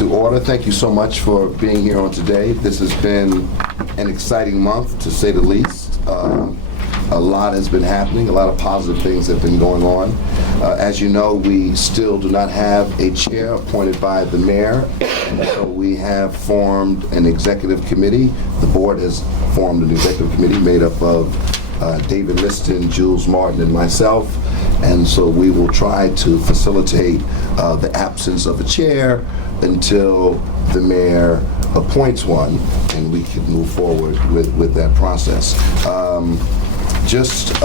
to order. Thank you so much for being here on today. This has been an exciting month, to say the least. A lot has been happening. A lot of positive things have been going on. As you know, we still do not have a chair appointed by the mayor, and so we have formed an executive committee. The board has formed an executive committee made up of David Liston, Jules Martin, and myself. And so we will try to facilitate the absence of a chair until the mayor appoints one, and we can move forward with that process. Just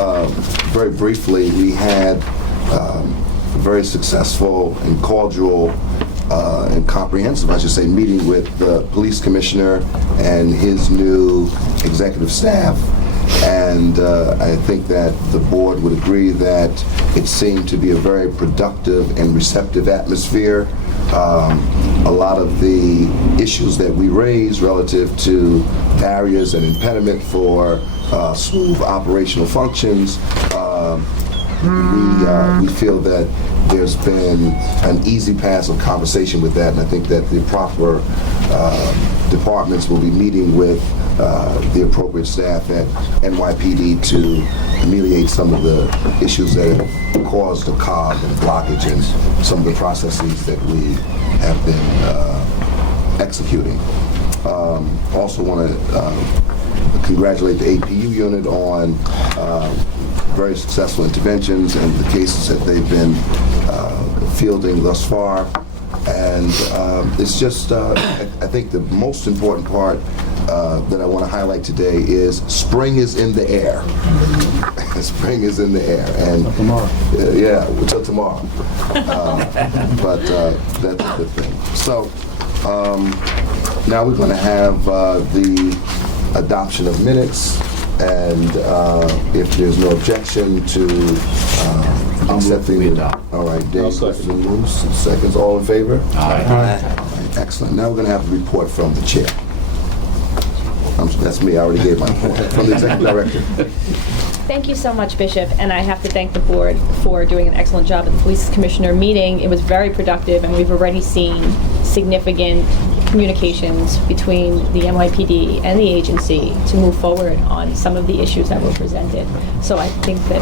very briefly, we had a very successful and cordial and comprehensive, I should say, meeting with the police commissioner and his new executive staff. And I think that the board would agree that it seemed to be a very productive and receptive atmosphere. A lot of the issues that we raised relative to barriers and impediment for smooth operational functions, we feel that there's been an easy pass of conversation with that, and I think that the proper departments will be meeting with the appropriate staff at NYPD to ameliorate some of the issues that have caused a cog and blockage in some of the processes that we have been executing. Also want to congratulate the APU unit on very successful interventions and the cases that they've been fielding thus far. And it's just, I think the most important part that I want to highlight today is spring is in the air. Spring is in the air. And tomorrow. Yeah, until tomorrow. But that's a good thing. So now we're going to have the adoption of minutes. And if there's no objection to accepting the... All right, Dave, moves, seconds, all in favor? Aye. All right, excellent. Now we're going to have a report from the chair. That's me, I already gave my report. From the executive director. Thank you so much, Bishop, and I have to thank the board for doing an excellent job at the police commissioner meeting. It was very productive, and we've already seen significant communications between the NYPD and the agency to move forward on some of the issues that were presented. So I think that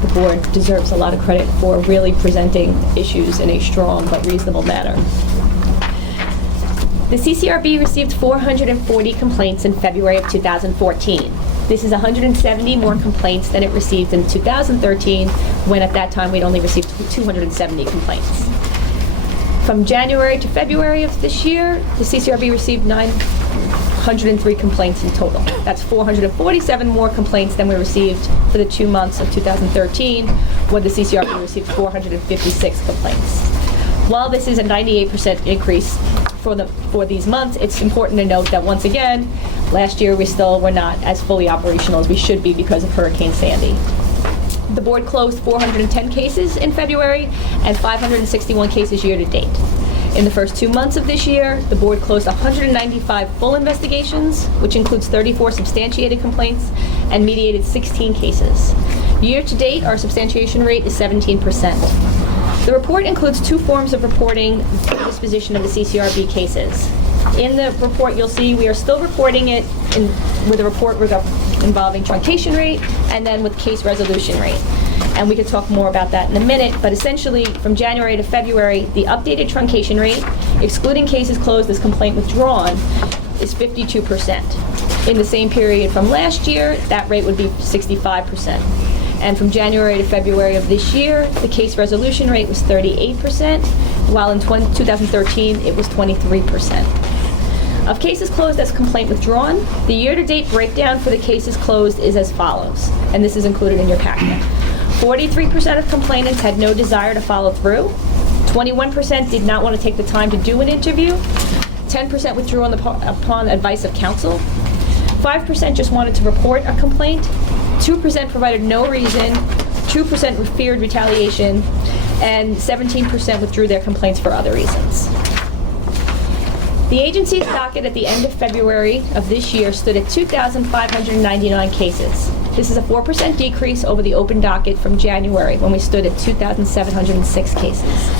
the board deserves a lot of credit for really presenting issues in a strong but reasonable manner. The CCRB received 440 complaints in February of 2014. This is 170 more complaints than it received in 2013, when at that time we'd only received 270 complaints. From January to February of this year, the CCRB received 903 complaints in total. That's 447 more complaints than we received for the 2 months of 2013, when the CCRB received 456 complaints. While this is a 98% increase for these months, it's important to note that once again, last year we still were not as fully operational as we should be because of Hurricane Sandy. The board closed 410 cases in February and 561 cases year to date. In the first 2 months of this year, the board closed 195 full investigations, which includes 34 substantiated complaints, and mediated 16 cases. Year to date, our substantiation rate is 17%. The report includes 2 forms of reporting the disposition of the CCRB cases. In the report, you'll see we are still reporting it with a report involving truncation rate and then with case resolution rate. And we could talk more about that in a minute, but essentially from January to February, the updated truncation rate, excluding cases closed as complaint withdrawn, is 52%. In the same period from last year, that rate would be 65%. And from January to February of this year, the case resolution rate was 38%, while in 2013 it was 23%. Of cases closed as complaint withdrawn, the year-to-date breakdown for the cases closed is as follows, and this is included in your packet. 43% of complainants had no desire to follow through. 21% did not want to take the time to do an interview. 10% withdrew upon advice of counsel. 5% just wanted to report a complaint. 2% provided no reason, 2% feared retaliation, and 17% withdrew their complaints for other reasons. The agency's docket at the end of February of this year stood at 2,599 cases. This is a 4% decrease over the open docket from January, when we stood at 2,706 cases.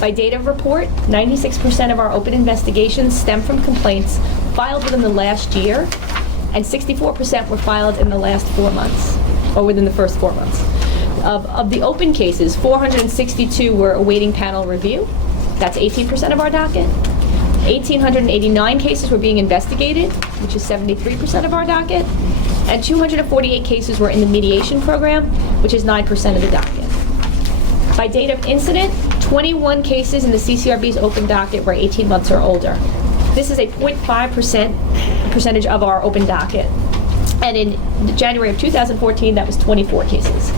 By date of report, 96% of our open investigations stem from complaints filed within the last year, and 64% were filed in the last 4 months, or within the first 4 months. Of the open cases, 462 were awaiting panel review. That's 18% of our docket. 1,889 cases were being investigated, which is 73% of our docket. And 248 cases were in the mediation program, which is 9% of the docket. By date of incident, 21 cases in the CCRB's open docket were 18 months or older. This is a 0.5% percentage of our open docket. And in January of 2014, that was 24 cases.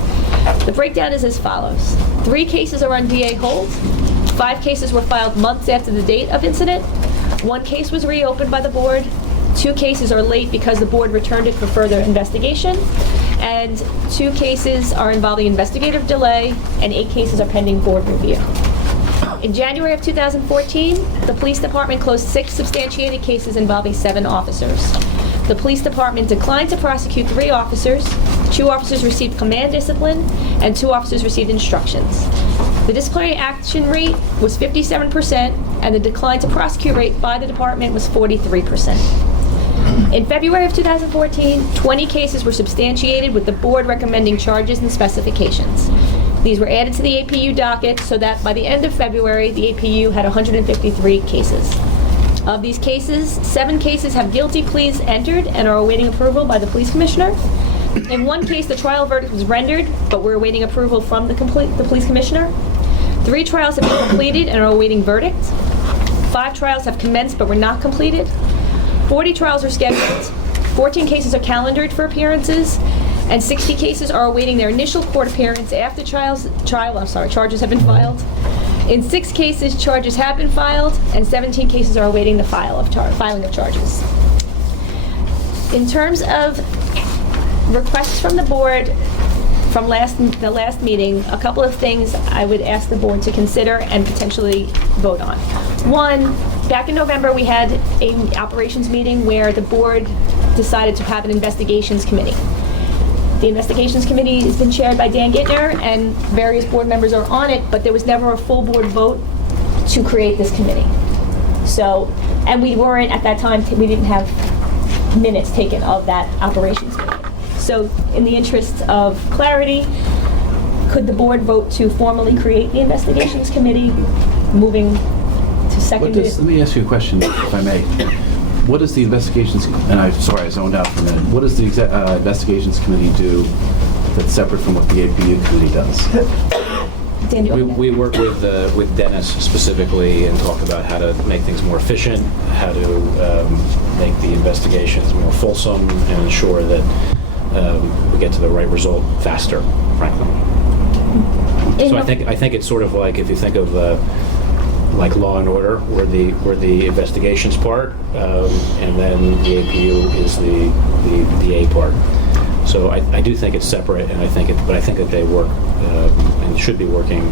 The breakdown is as follows. 3 cases are on DA hold. 5 cases were filed months after the date of incident. 1 case was reopened by the board. 2 cases are late because the board returned it for further investigation. And 2 cases are involving investigative delay, and 8 cases are pending board review. In January of 2014, the police department closed 6 substantiated cases involving 7 officers. The police department declined to prosecute 3 officers. 2 officers received command discipline, and 2 officers received instructions. The disciplinary action rate was 57%, and the decline to prosecute rate by the department was 43%. In February of 2014, 20 cases were substantiated with the board recommending charges and specifications. These were added to the APU docket so that by the end of February, the APU had 153 cases. Of these cases, 7 cases have guilty pleas entered and are awaiting approval by the police commissioner. In 1 case, the trial verdict was rendered, but we're awaiting approval from the police commissioner. 3 trials have been completed and are awaiting verdict. 5 trials have commenced but were not completed. 40 trials are scheduled. 14 cases are calendared for appearances, and 60 cases are awaiting their initial court appearance after charges have been filed. In 6 cases, charges have been filed, and 17 cases are awaiting the filing of charges. In terms of requests from the board from the last meeting, a couple of things I would ask the board to consider and potentially vote on. 1, back in November, we had an operations meeting where the board decided to have an investigations committee. The investigations committee has been chaired by Dan Gittner, and various board members are on it, but there was never a full board vote to create this committee. So, and we weren't, at that time, we didn't have minutes taken of that operations meeting. So, in the interest of clarity, could the board vote to formally create the investigations committee, moving to second? Let me ask you a question, if I may. What does the investigations, and I'm sorry, I zoned out for a minute. What does the investigations committee do that's separate from what the APU committee does? Dan, do you want to- We work with Dennis specifically and talk about how to make things more efficient, how to make the investigations more fulsome, and ensure that we get to the right result faster, frankly. So I think it's sort of like, if you think of like Law and Order, we're the investigations part, and then the APU is the A part. So I do think it's separate, and I think that they work and should be working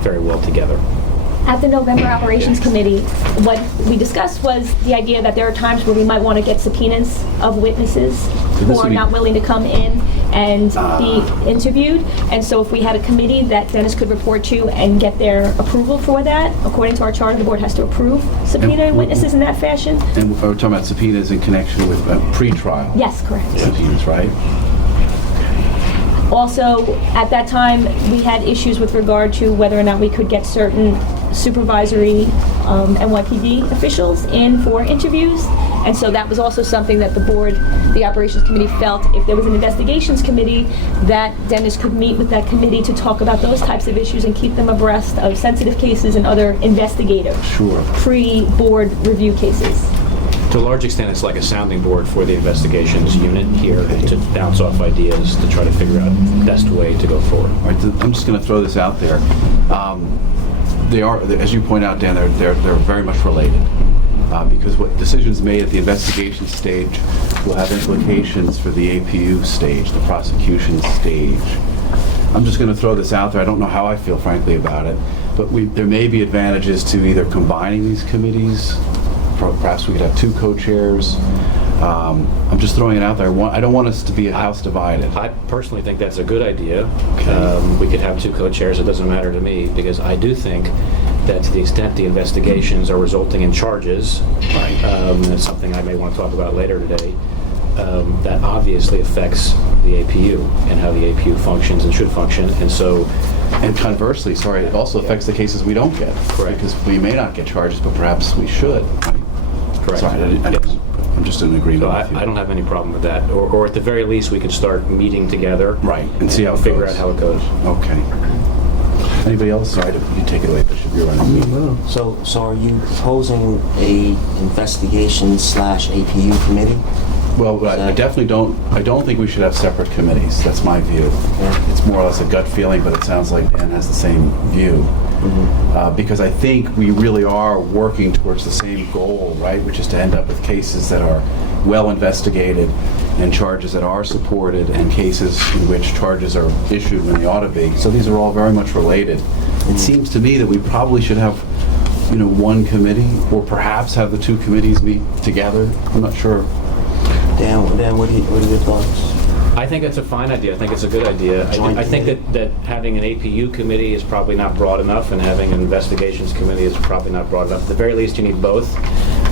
very well together. At the November Operations Committee, what we discussed was the idea that there are times where we might want to get subpoenas of witnesses who are not willing to come in and be interviewed. And so if we had a committee that Dennis could report to and get their approval for that, according to our charter, the board has to approve subpoena witnesses in that fashion. And we're talking about subpoenas in connection with pre-trial. Yes, correct. Subpoenas, right? Also, at that time, we had issues with regard to whether or not we could get certain supervisory NYPD officials in for interviews. And so that was also something that the board, the operations committee, felt if there was an investigations committee, that Dennis could meet with that committee to talk about those types of issues and keep them abreast of sensitive cases and other investigative pre-board review cases. To a large extent, it's like a sounding board for the investigations unit here to bounce off ideas to try to figure out the best way to go forward. All right, I'm just going to throw this out there. They are, as you point out, Dan, they're very much related. Because what decisions made at the investigation stage will have implications for the APU stage, the prosecution stage. I'm just going to throw this out there. I don't know how I feel, frankly, about it, but there may be advantages to either combining these committees. Perhaps we could have 2 co-chairs. I'm just throwing it out there. I don't want us to be a house divided. I personally think that's a good idea. We could have 2 co-chairs. It doesn't matter to me, because I do think that to the extent the investigations are resulting in charges, that's something I may want to talk about later today, that obviously affects the APU and how the APU functions and should function. And so, And conversely, sorry, it also affects the cases we don't get. Correct. Because we may not get charges, but perhaps we should. Right? correct. Sorry, I'm just in agreement So with you. I don't have any problem with that. Or at the very least, we could start meeting together. Right, and see how it figure goes. out how it goes. Okay. Anybody else? Sorry, you take it away, Bishop. You're running the meeting. So are you proposing a investigation/APU committee? Well, I definitely don't, I don't think we should have separate committees. That's my view. Yeah. It's more or less a gut feeling, but it sounds like Dan has the same view. Because I think we really are working towards the same goal, right? Which is to end up with cases that are well investigated and charges that are supported and cases in which charges are issued when they ought to be. So these are all very much related. It seems to me that we probably should have, one committee, or perhaps have the two committees meet together. I'm not sure. Dan, what are your thoughts? I think it's a fine idea. I think it's a good idea. I think that having an APU committee is probably not broad enough, and having an investigations committee is probably not broad enough. At the very least, you need both.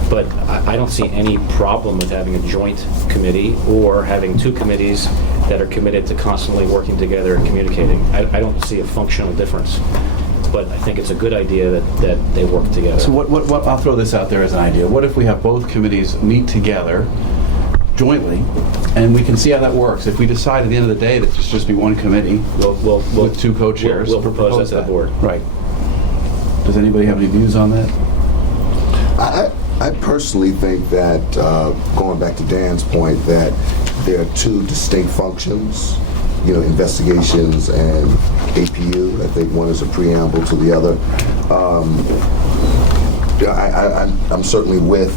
But I don't see any problem with having a joint committee or having two committees that are committed to constantly working together and communicating. I don't see a functional difference. But I think it's a good idea that they work together. So what, I'll throw this out there as an idea. What if we have both committees meet together jointly, and we can see how that works? If we decide at the end of the day that it's just be one committee We'll with two co-chairs, We'll propose that to the board. Right. Does anybody have any views on that? I personally think that, going back to Dan's point, that there are two distinct functions, investigations and APU. I think one is a preamble to the other. I'm certainly with,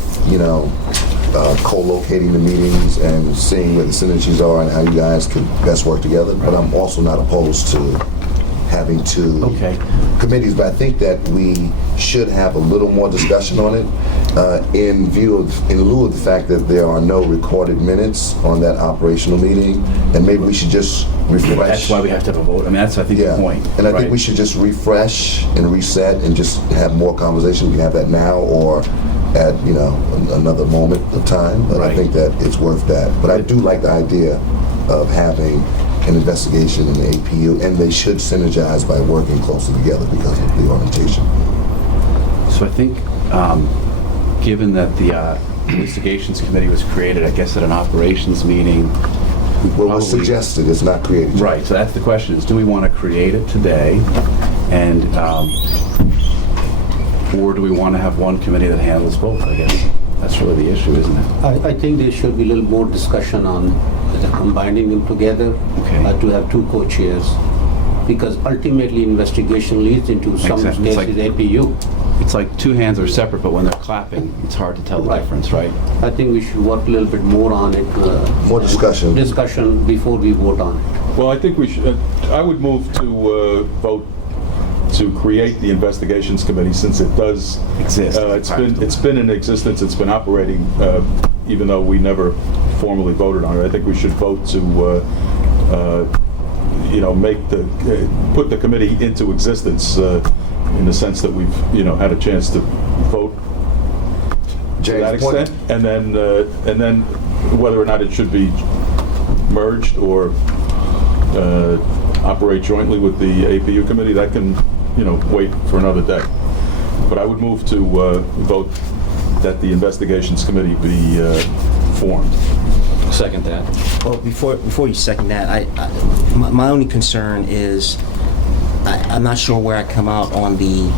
co-locating the meetings and seeing where the synergies are and how you guys can best work together, but I'm also not opposed to having two committees, but I think that we should have a little more discussion on it in lieu of the fact that there are no recorded minutes on that operational meeting, and maybe we should just refresh. That's why we have to have a vote. I mean, that's, I think, the point. And I think we should just refresh and reset and just have more conversation. We can have that now or at, another moment of time, but I think that it's worth that. But I do like the idea of having an investigation in the APU, and they should synergize by working closely together because of the orientation. So I think, given that the investigations committee was created, I guess at an operations meeting, Well, it was suggested, it's not created. Right, so that's the question, is do we want to create it today, and or do we want to have one committee that handles both, I guess? That's really the issue, isn't it? I think there should be a little more discussion on combining them together, to have two co-chairs, because ultimately investigation leads into some Exactly. It's cases like- APU. It's like two hands are separate, but when they're clapping, it's hard to tell the Right. difference, right? I think we should work a little bit more on it. More discussion. Discussion before we vote on it. Well, I think we should, I would move to vote to create the investigations committee, since it does Exist. It's been in existence. It's been operating, even though we never formally voted on it. I think we should vote to, put the committee into existence in the sense that we've, had a chance to vote to that James, point. extent, and then whether or not it should be merged or operate jointly with the APU committee, that can, wait for another day. But I would move to vote that the investigations committee be formed. Second that. Well, before you second that, my only concern is I'm not sure where I come out on the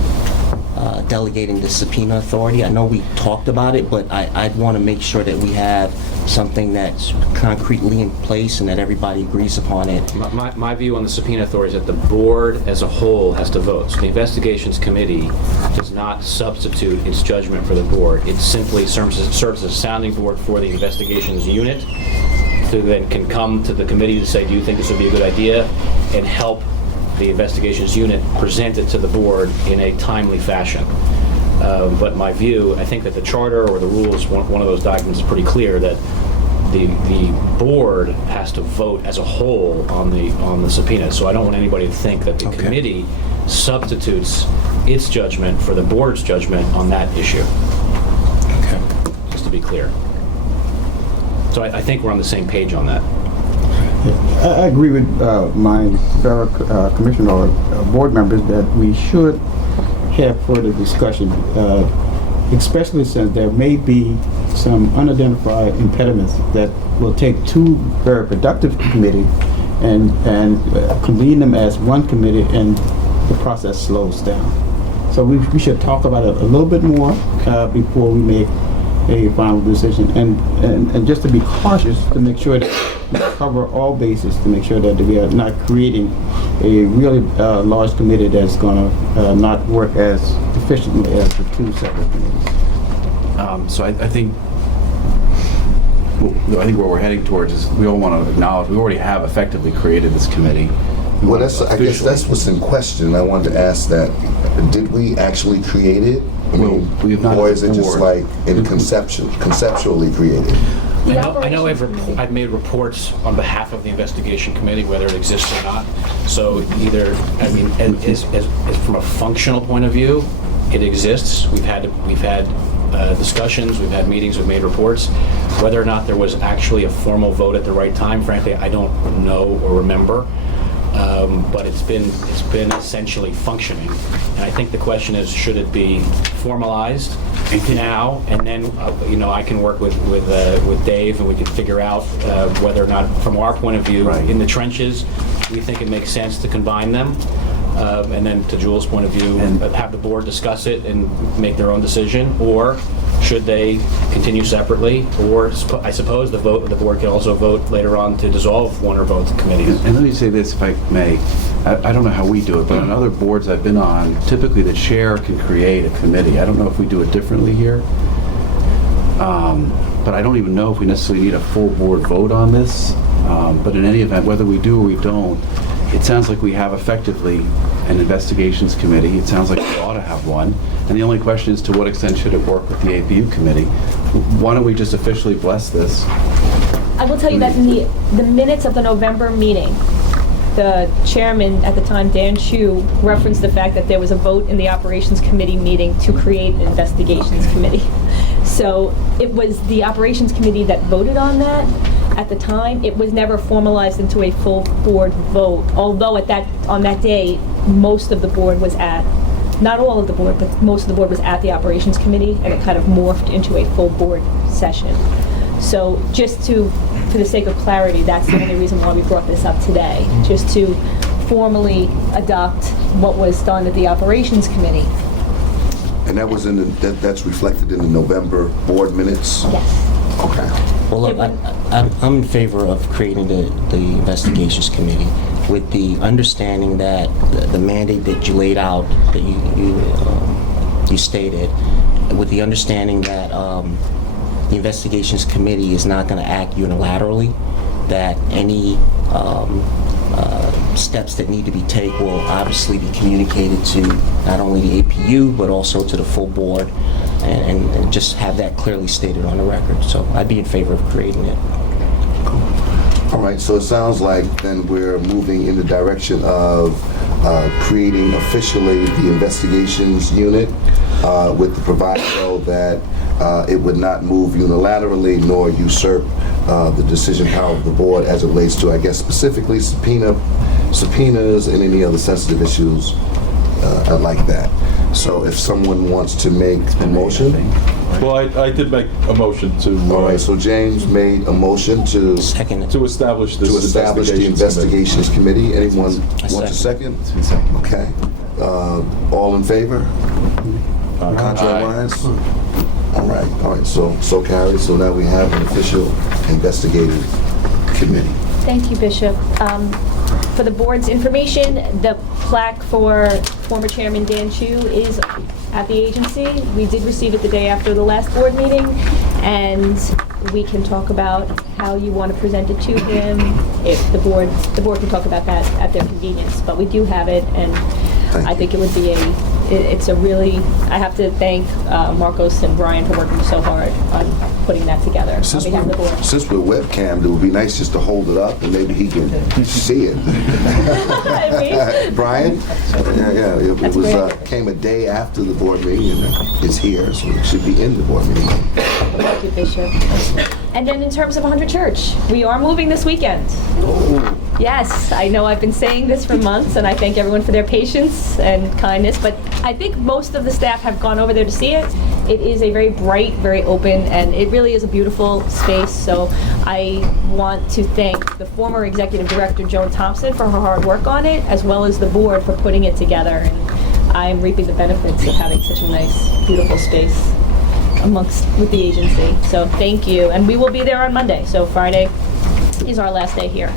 delegating the subpoena authority. I know we talked about it, but I'd want to make sure that we have something that's concretely in place and that everybody agrees upon it. My view on the subpoena authority is that the board as a whole has to vote. So the investigations committee does not substitute its judgment for the board. It simply serves as a sounding board for the investigations unit, who then can come to the committee to say, do you think this would be a good idea, and help the investigations unit present it to the board in a timely fashion. But my view, I think that the charter or the rules, one of those documents is pretty clear that the board has to vote as a whole on the subpoena. So I don't want anybody to think that the Okay. committee substitutes its judgment for the board's judgment on that issue. Okay. Just to be clear. So I think we're on the same page on that. I agree with my fellow commissioner or board members that we should have further discussion, especially since there may be some unidentified impediments that will take two very productive committees and convene them as one committee, and the process slows down. So we should talk about it a little bit more before we make a final decision, and just to be cautious, to make sure that we cover all bases, to make sure that we are not creating a really large committee that's going to not work as efficiently as the two separate committees. So I think where we're heading towards is we all want to acknowledge we already have effectively created this committee. Well, I guess that's what's in question. I wanted to ask that, did we actually create it? I mean, Well, we have not or as is a it just board. like in conceptually created? I know I've made reports on behalf of the investigation committee, whether it exists or not. So either, I mean, as from a functional point of view, it exists. We've had discussions, we've had meetings, we've made reports. Whether or not there was actually a formal vote at the right time, frankly, I don't know or remember. But it's been essentially functioning, and I think the question is, should it be formalized now, and then I can work with Dave, and we can figure out whether or not, from our point of view, Right. in the trenches, we think it makes sense to combine them, and then to Jules' point of view, have the board discuss it and make their own decision, or should they continue separately, or I suppose the board can also vote later on to dissolve one or both committees. And let me say this, if I may. I don't know how we do it, but on other boards I've been on, typically the chair can create a committee. I don't know if we do it differently here. But I don't even know if we necessarily need a full board vote on this. But in any event, whether we do or we don't, it sounds like we have effectively an investigations committee. It sounds like we ought to have one. And the only question is, to what extent should it work with the APU committee? Why don't we just officially bless this? I will tell you that in the minutes of the November meeting, the chairman at the time, Dan Chu, referenced the fact that there was a vote in the operations committee meeting to create an investigations committee. So it was the operations committee that voted on that at the time. It was never formalized into a full board vote, although on that day, most of the board was not all of the board, but most of the board was at the operations committee, and it kind of morphed into a full board session. So just for the sake of clarity, that's the only reason why we brought this up today, just to formally adopt what was done at the operations committee. And that was that's reflected in the November board minutes? Yes. Okay. Well, look, I'm in favor of creating the investigations committee with the understanding that the mandate that you laid out, that you stated, with the understanding that the investigations committee is not going to act unilaterally, that any steps that need to be taken will obviously be communicated to not only the APU but also to the full board, and just have that clearly stated on the record. So I'd be in favor of creating it. All right, so it sounds like then we're moving in the direction of creating officially the investigations unit with the proviso that it would not move unilaterally nor usurp the decision power of the board as it relates to, I guess, specifically subpoenas and any other sensitive issues like that. So if someone wants to make a motion. Well, I did make a motion to... All right, so James made a motion to Second. To establish this the investigations committee. Anyone want to second? It's been seconded. Okay. All in favor? Contrary-wise? All right, so carried. So now we have an official investigative committee. Thank you, Bishop. For the board's information, the plaque for former Chairman Dan Chu is at the agency. We did receive it the day after the last board meeting, and we can talk about how you want to present it to him. If the board can talk about that at their convenience, but we do have it, and I think it would be it's a really, I have to thank Marcos and Brian for working so hard on putting that together on Since behalf of the board. since we're webcammed, it would be nice just to hold it up and maybe he can see it. Brian? Yeah, it That's was, great. came a day after the board meeting, and it's here, so it should be in the board meeting. Thank you, Bishop. And then in terms of 100 Church, we are moving this weekend. Yes, I know I've been saying this for months, and I thank everyone for their patience and kindness, but I think most of the staff have gone over there to see it. It is a very bright, very open, and it really is a beautiful space, so I want to thank the former executive director, Joan Thompson, for her hard work on it, as well as the board for putting it together, and I'm reaping the benefits of having such a nice, beautiful space with the agency. So thank you, and we will be there on Monday, so Friday is our last day here.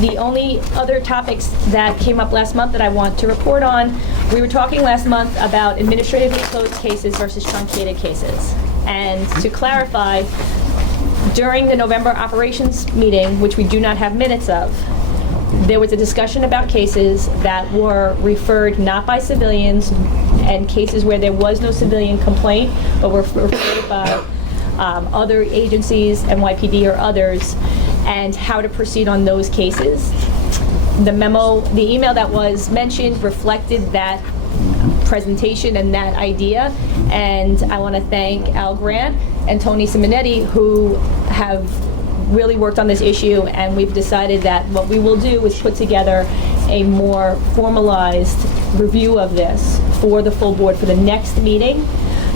The only other topics that came up last month that I want to report on, we were talking last month about administratively closed cases versus truncated cases. And to clarify, during the November operations meeting, which we do not have minutes of, there was a discussion about cases that were referred not by civilians and cases where there was no civilian complaint, but were referred by other agencies, NYPD or others, and how to proceed on those cases. The email that was mentioned reflected that presentation and that idea, and I want to thank Al Grant and Tony Simonetti, who have really worked on this issue, and we've decided that what we will do is put together a more formalized review of this for the full board for the next meeting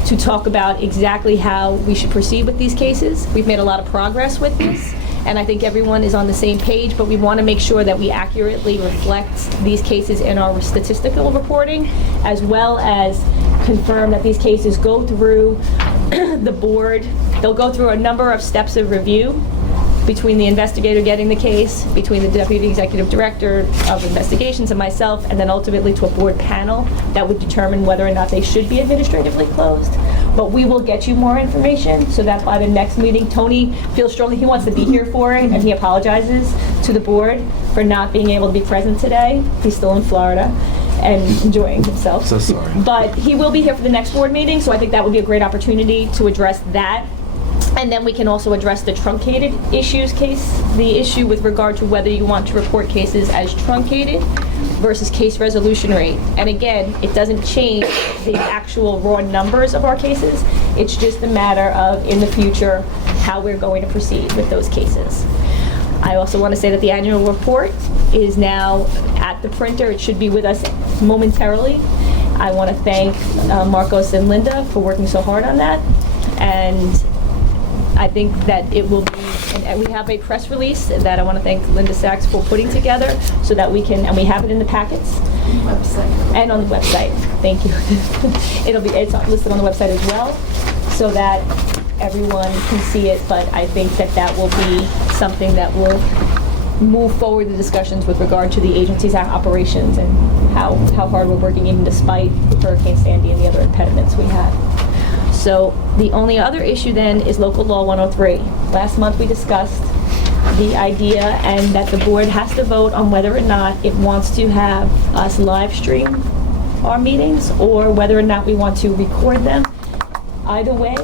to talk about exactly how we should proceed with these cases. We've made a lot of progress with this, and I think everyone is on the same page, but we want to make sure that we accurately reflect these cases in our statistical reporting, as well as confirm that these cases go through the board. They'll go through a number of steps of review between the investigator getting the case, between the deputy executive director of investigations and myself, and then ultimately to a board panel that would determine whether or not they should be administratively closed. But we will get you more information so that by the next meeting, Tony feels strongly he wants to be here for it, and he apologizes to the board for not being able to be present today. He's still in Florida and enjoying himself. So sorry. But he will be here for the next board meeting, so I think that would be a great opportunity to address that. And then we can also address the truncated issues case, the issue with regard to whether you want to report cases as truncated versus case resolution rate. And again, it doesn't change the actual raw numbers of our cases. It's just a matter of, in the future, how we're going to proceed with those cases. I also want to say that the annual report is now at the printer. It should be with us momentarily. I want to thank Marcos and Linda for working so hard on that. And I think that it will be, and we have a press release that I want to thank Linda Sachs for putting together so that we can, and we have it in the packets. And on the website. Thank you. It's listed on the website as well so that everyone can see it, but I think that that will be something that will move forward the discussions with regard to the agency's operations and how hard we're working even despite Hurricane Sandy and the other impediments we had. So the only other issue then is Local Law 103. Last month we discussed the idea and that the board has to vote on whether or not it wants to have us live stream our meetings or whether or not we want to record them. Either way,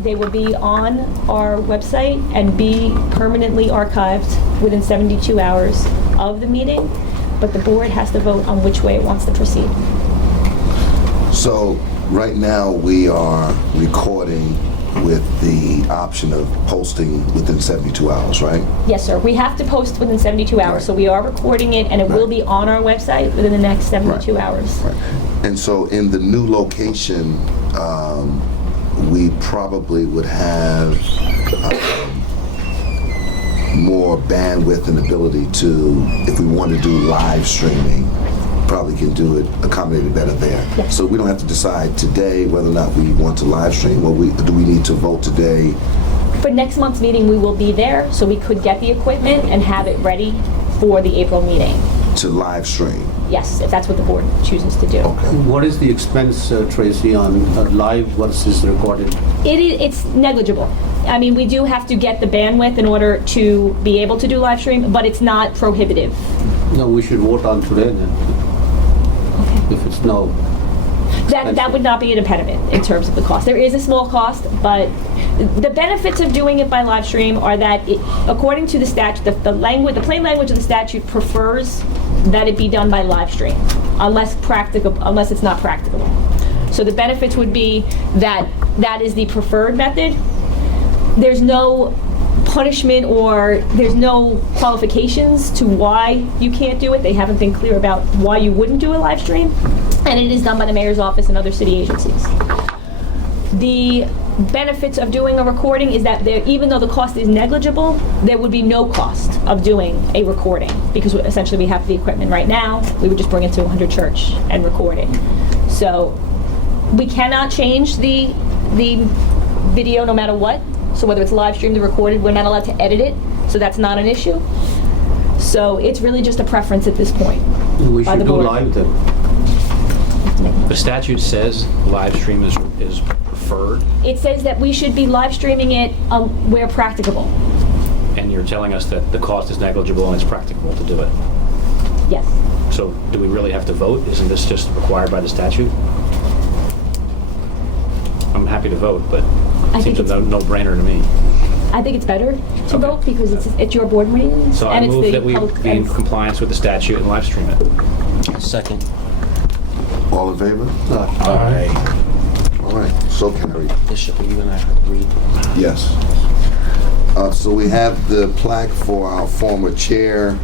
they will be on our website and be permanently archived within 72 hours of the meeting, but the board has to vote on which way it wants to proceed. So right now, we are recording with the option of posting within 72 hours, right? Yes, sir. We have to post within 72 hours, Right. so we are recording it, and it will be on our website within the next 72 hours. Right. And so in the new location, we probably would have more bandwidth and ability to, if we want to do live streaming, probably can do it, accommodate it better there. Yes. So we don't have to decide today whether or not we want to live stream. Well, do we need to vote today? For next month's meeting, we will be there, so we could get the equipment and have it ready for the April meeting. To live stream? Yes, if that's what the board chooses to do. Okay. What is the expense, Tracy, on live versus recorded? It's negligible. I mean, we do have to get the bandwidth in order to be able to do live stream, but it's not prohibitive. No, we should vote on today then. if it's no? That would not be an impediment in terms of the cost. There is a small cost, but the benefits of doing it by live stream are that, according to the statute, the plain language of the statute prefers that it be done by live stream, unless it's not practicable. So the benefits would be that that is the preferred method. There's no punishment or there's no qualifications to why you can't do it. They haven't been clear about why you wouldn't do a live stream. And it is done by the mayor's office and other city agencies. The benefits of doing a recording is that even though the cost is negligible, there would be no cost of doing a recording, because essentially we have the equipment right now. We would just bring it to 100 Church and record it. So we cannot change the video no matter what. So whether it's live streamed or recorded, we're not allowed to edit it, so that's not an issue. So it's really just a preference at this point. We by should the do board. live then. The statute says live stream is preferred, It says that we should be live streaming it where practicable. and you're telling us that the cost is negligible and it's practicable to do it. Yes. So do we really have to vote? Isn't this just required by the statute? I'm happy to vote, but I it think seems a it's- no-brainer to me. I think it's better to Okay. vote because it's your board meeting. So I and it's move the that we public- be in and- compliance with the statute and live stream it. Second. All in favor? Aye. All right, so carried. Bishop, are you and I agreed? Yes. So we have the plaque for our former chair,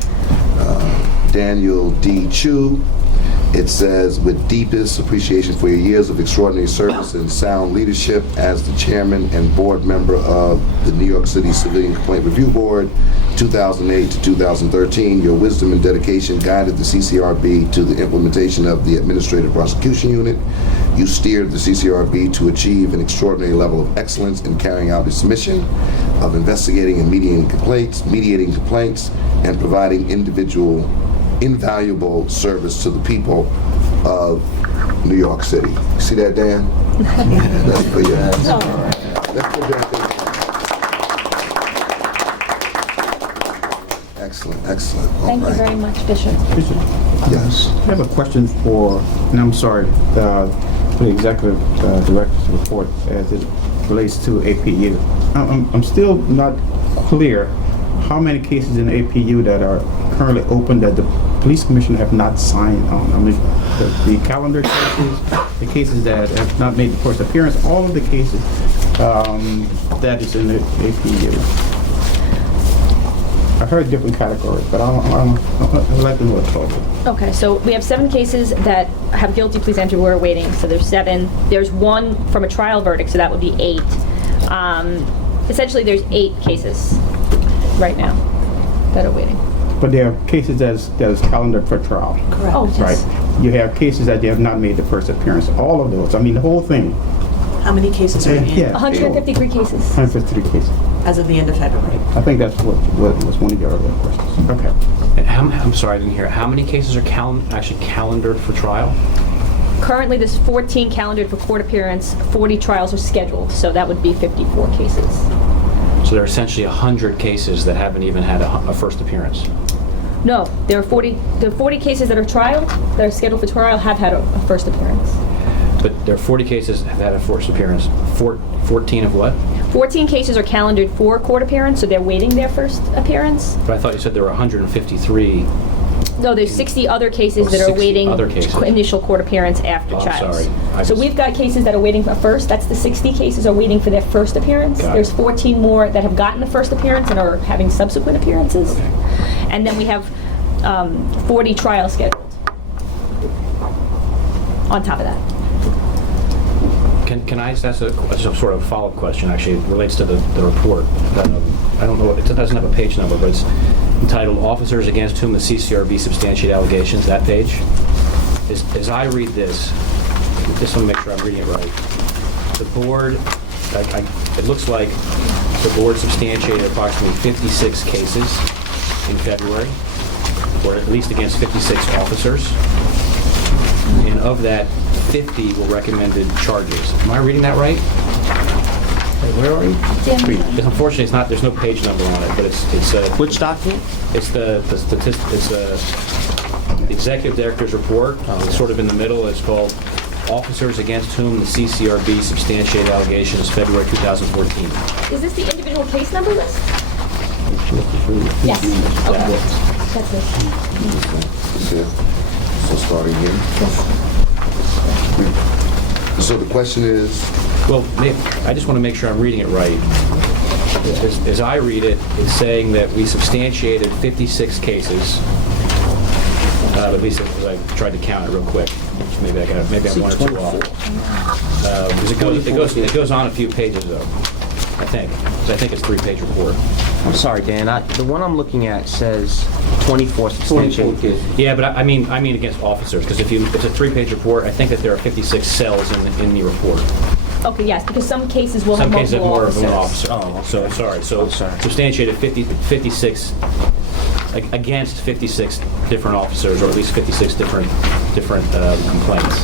Daniel D. Chu. It says, with deepest appreciation for your years of extraordinary service and sound leadership as the chairman and board member of the New York City Civilian Complaint Review Board, 2008 to 2013, your wisdom and dedication guided the CCRB to the implementation of the Administrative Prosecution Unit. You steered the CCRB to achieve an extraordinary level of excellence in carrying out its mission of investigating and mediating complaints, and providing invaluable service to the people of New York City. See that, Dan? That's for you. That's for Dan. Excellent, excellent. All Thank you right. very much, Bishop. Bishop, Yes. I have a question for, and I'm sorry, for the executive director's report as it relates to APU. I'm still not clear how many cases in APU that are currently open that the police commissioner have not signed on. I mean, the calendar cases, the cases that have not made the first appearance, all of the cases that is in the APU. I heard different categories, but I'd like to know what total. Okay, so we have 7 cases that have guilty pleas entered. We're waiting. So there's 7. There's 1 from a trial verdict, so that would be 8. Essentially, there's 8 cases right now that are waiting. But there are cases that is calendared for trial. Correct. Oh, yes. Right. You have cases that they have not made the first appearance. All of those. I mean, the whole thing. How many cases are in Yeah. 153 cases. 153 cases. as of the end of February? I think that's what was one of your earlier questions. Okay. And I'm sorry, I didn't hear. How many cases are actually calendared for trial? Currently, there's 14 calendared for court appearance. 40 trials are scheduled, so that would be 54 cases. So there are essentially 100 cases that haven't even had a first appearance. No, there are 40 cases that are trial, that are scheduled for trial, have had a first appearance. But there are 40 cases that have had a first appearance. 14 of what? 14 cases are calendared for court appearance, so they're waiting their first appearance. But I thought you said there were 153. No, there's 60 other cases Oh, that are 60 waiting other cases. initial court appearance after Oh, trials. sorry. So we've got cases that are waiting for first. That's the 60 cases are waiting for their first appearance. Got it. There's 14 more that have gotten the first appearance and are having subsequent appearances. Okay. And then we have 40 trials scheduled on top of that. Can I just ask a sort of follow-up question? Actually, it relates to the report. I don't know, it doesn't have a page number, but it's entitled "Officers Against Whom the CCRB Substantiate Allegations." That page. As I read this, just want to make sure I'm reading it right. The board, it looks like the board substantiated approximately 56 cases in February, or at least against 56 officers. And of that, 50 were recommended charges. Am I reading that right? Where are you? Unfortunately, it's not. There's no page number on it, but it's Which document? it's the Executive Director's Report, it's sort of in the middle. It's called Officers Against Whom the CCRB Substantiated Allegations, February 2014. Is this the individual case number list? Yes. Okay. That's it. Okay. So starting here. So the question is, Well, I just want to make sure I'm reading it right. As I read it, it's saying that we substantiated 56 cases. At least as I tried to count it real quick. Maybe I'm one or two off. It goes on a few pages though, I think. 'Cause I think it's a 3-page report. I'm sorry, Dan, the one I'm looking at says 24 substantiated. Yeah, but I mean against officers, because if it's a 3-page report, I think that there are 56 cells in the report. Okay, yes, because some cases will have Some cases have multiple more of one officers. officer. Oh, okay. So, sorry. So sorry. substantiated 56, against 56 different officers, or at least 56 different complaints.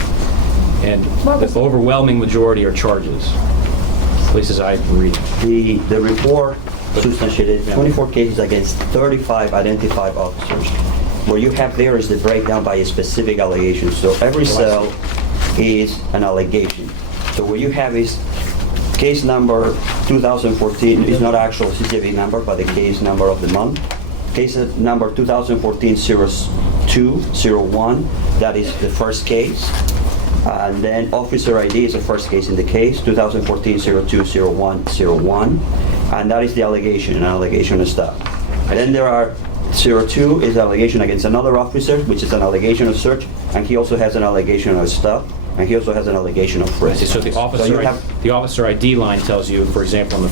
And the overwhelming majority are charges, at least as I read it. The report substantiated 24 cases against 35 identified officers. What you have there is the breakdown by a specific allegation. So every cell is an allegation. So what you have is case number 2014 is not actual CCRB number, but the case number of the month. Case number 2014-0201, that is the first case. And then officer ID is the first case in the case, 2014-020101. And that is the allegation, an allegation of stuff. And then there are 02 is allegation against another officer, which is an allegation of search, and he also has an allegation of stuff, and he also has an allegation of risk. So the officer ID line tells you, for example, in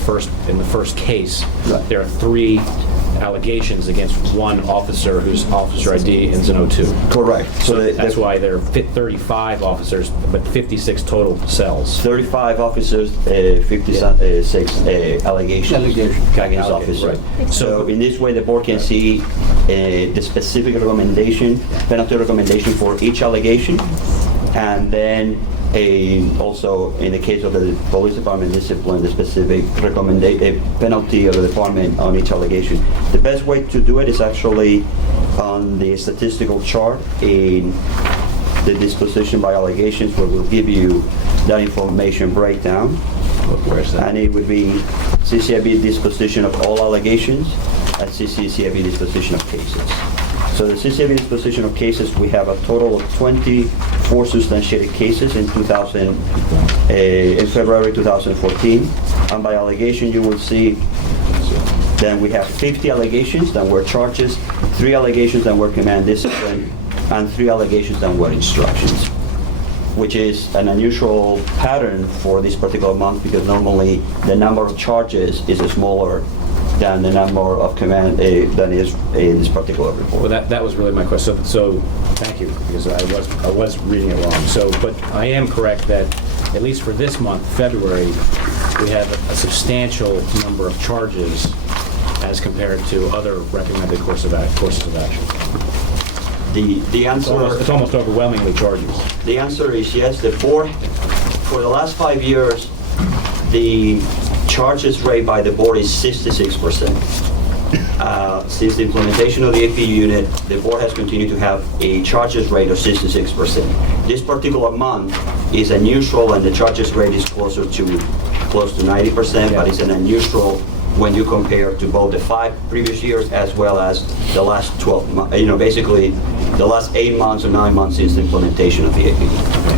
the first case, Right. there are 3 allegations against one officer whose officer ID ends in 02. Correct. So that's why there are 35 officers, but 56 total cells. 35 officers, 56 allegations against officers. Right. So in this way, the board can see the specific recommendation, penalty recommendation for each allegation, and then also in the case of the police department discipline, the specific penalty of the department on each allegation. The best way to do it is actually on the statistical chart in the disposition by allegations, where we'll give you that information breakdown. Where's that? And it would be CCRB disposition of all allegations and CCRB disposition of cases. So the CCRB disposition of cases, we have a total of 24 substantiated cases in February 2014. And by allegation, you will see then we have 50 allegations that were charges, 3 allegations that were command discipline, and 3 allegations that were instructions, which is an unusual pattern for this particular month, because normally the number of charges is smaller than the number of command that is in this particular report. Well, that was really my question. So thank you, because I was reading it wrong. So, but I am correct that at least for this month, February, we have a substantial number of charges as compared to other recommended courses of action. The answer. It's almost overwhelmingly charges. The answer is yes. The board, for the last 5 years, the charges rate by the board is 66%. Since the implementation of the APU unit, the board has continued to have a charges rate of 66%. This particular month is unusual, and the charges rate is close to 90%, but it's an unusual when you compare to both the 5 previous years as well as the last 12 months, basically the last 8 months or 9 months since the implementation of the APU.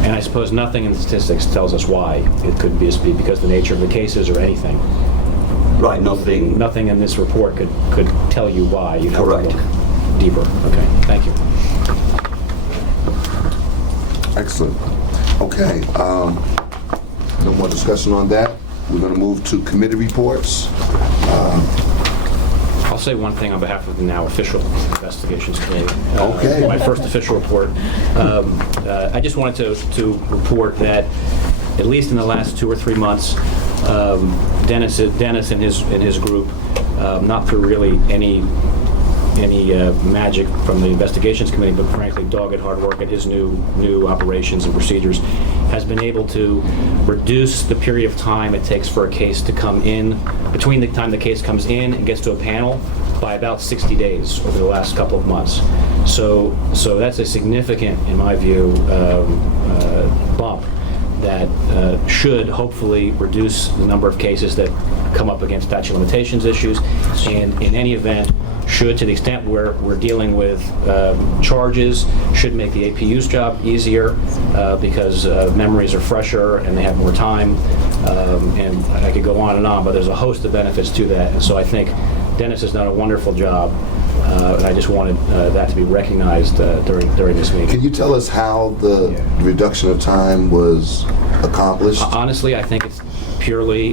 And I suppose nothing in the statistics tells us why. It could be because the nature of the cases or anything. Right, nothing. Nothing in this report could tell you why. You'd have Correct. to look deeper. Okay, thank you. excellent. Okay, no more discussion on that. We're going to move to committee reports. I'll say one thing on behalf of the now official investigations committee. Okay. My first official report. I just wanted to report that at least in the last 2 or 3 months, Dennis and his group, not through really any magic from the investigations committee, but frankly, dogged hard work at his new operations and procedures, has been able to reduce the period of time it takes for a case to come in, between the time the case comes in and gets to a panel, by about 60 days over the last couple of months. So that's a significant, in my view, bump that should hopefully reduce the number of cases that come up against statute of limitations issues, and in any event, should, to the extent we're dealing with charges, should make the APU's job easier because memories are fresher and they have more time, and I could go on and on, but there's a host of benefits to that, and so I think Dennis has done a wonderful job, and I just wanted that to be recognized during this meeting. Can you tell us how the reduction of time was accomplished? Honestly, I think it's purely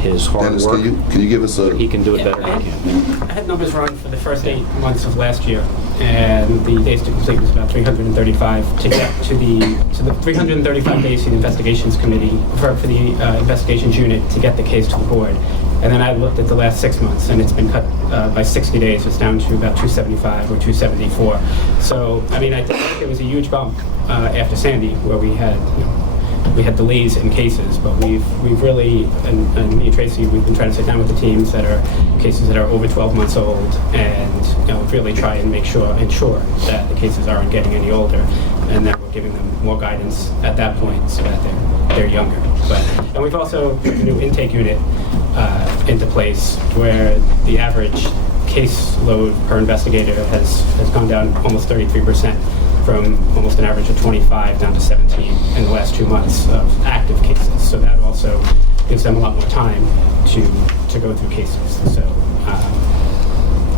his hard Dennis, work. can you give us a... He can do it better than I can. I had numbers run for the first 8 months of last year, and the days to complete was about 335 to get to the 335 days to the investigations committee for the investigations unit to get the case to the board. And then I looked at the last 6 months, and it's been cut by 60 days. It's down to about 275 or 274. So, I mean, I think it was a huge bump after Sandy, where we had delays in cases, but we've really, and me and Tracy, we've been trying to sit down with the teams that are cases that are over 12 months old, and really try and ensure that the cases aren't getting any older, and that we're giving them more guidance at that point so that they're younger. And we've also put a new intake unit into place where the average caseload per investigator has gone down almost 33%. From almost an average of 25 down to 17 in the last 2 months of active cases. So that also gives them a lot more time to go through cases. So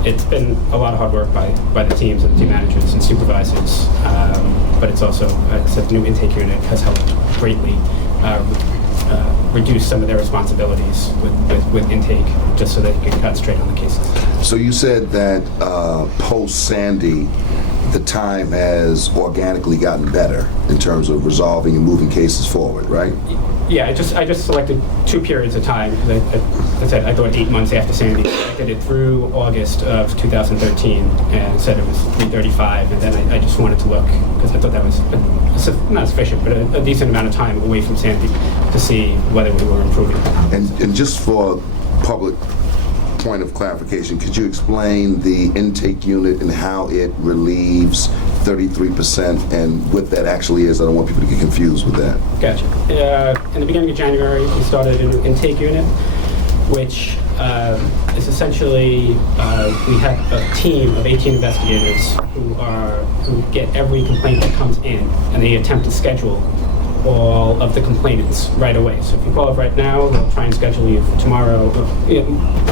it's been a lot of hard work by the teams and the team managers and supervisors. But it's also, like I said, the new intake unit has helped greatly reduce some of their responsibilities with intake, just so that you can concentrate on the cases. So you said that post-Sandy, the time has organically gotten better in terms of resolving and moving cases forward, right? Yeah, I just selected 2 periods of time. I said I thought 8 months after Sandy. I did it through August of 2013 and said it was 335, and then I just wanted to look, because I thought that was not sufficient, but a decent amount of time away from Sandy to see whether we were improving. And just for public point of clarification, could you explain the intake unit and how it relieves 33% and what that actually is? I don't want people to get confused with that. Gotcha. In the beginning of January, we started an intake unit, which is essentially, we have a team of 18 investigators who get every complaint that comes in, and they attempt to schedule all of the complainants right away. So if you call up right now, they'll try and schedule you for tomorrow,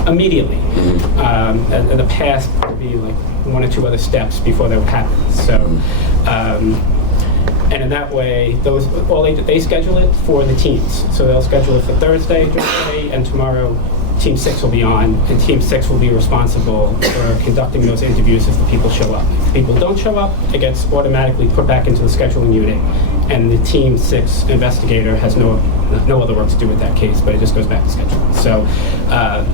immediately. In the past, there would be like 1 or 2 other steps before that would happen. So, and in that way, they schedule it for the teams. So they'll schedule it for Thursday, and tomorrow Team 6 will be on, and Team 6 will be responsible for conducting those interviews if the people show up. If people don't show up, it gets automatically put back into the scheduling unit, and the Team 6 investigator has no other work to do with that case, but it just goes back to scheduling. So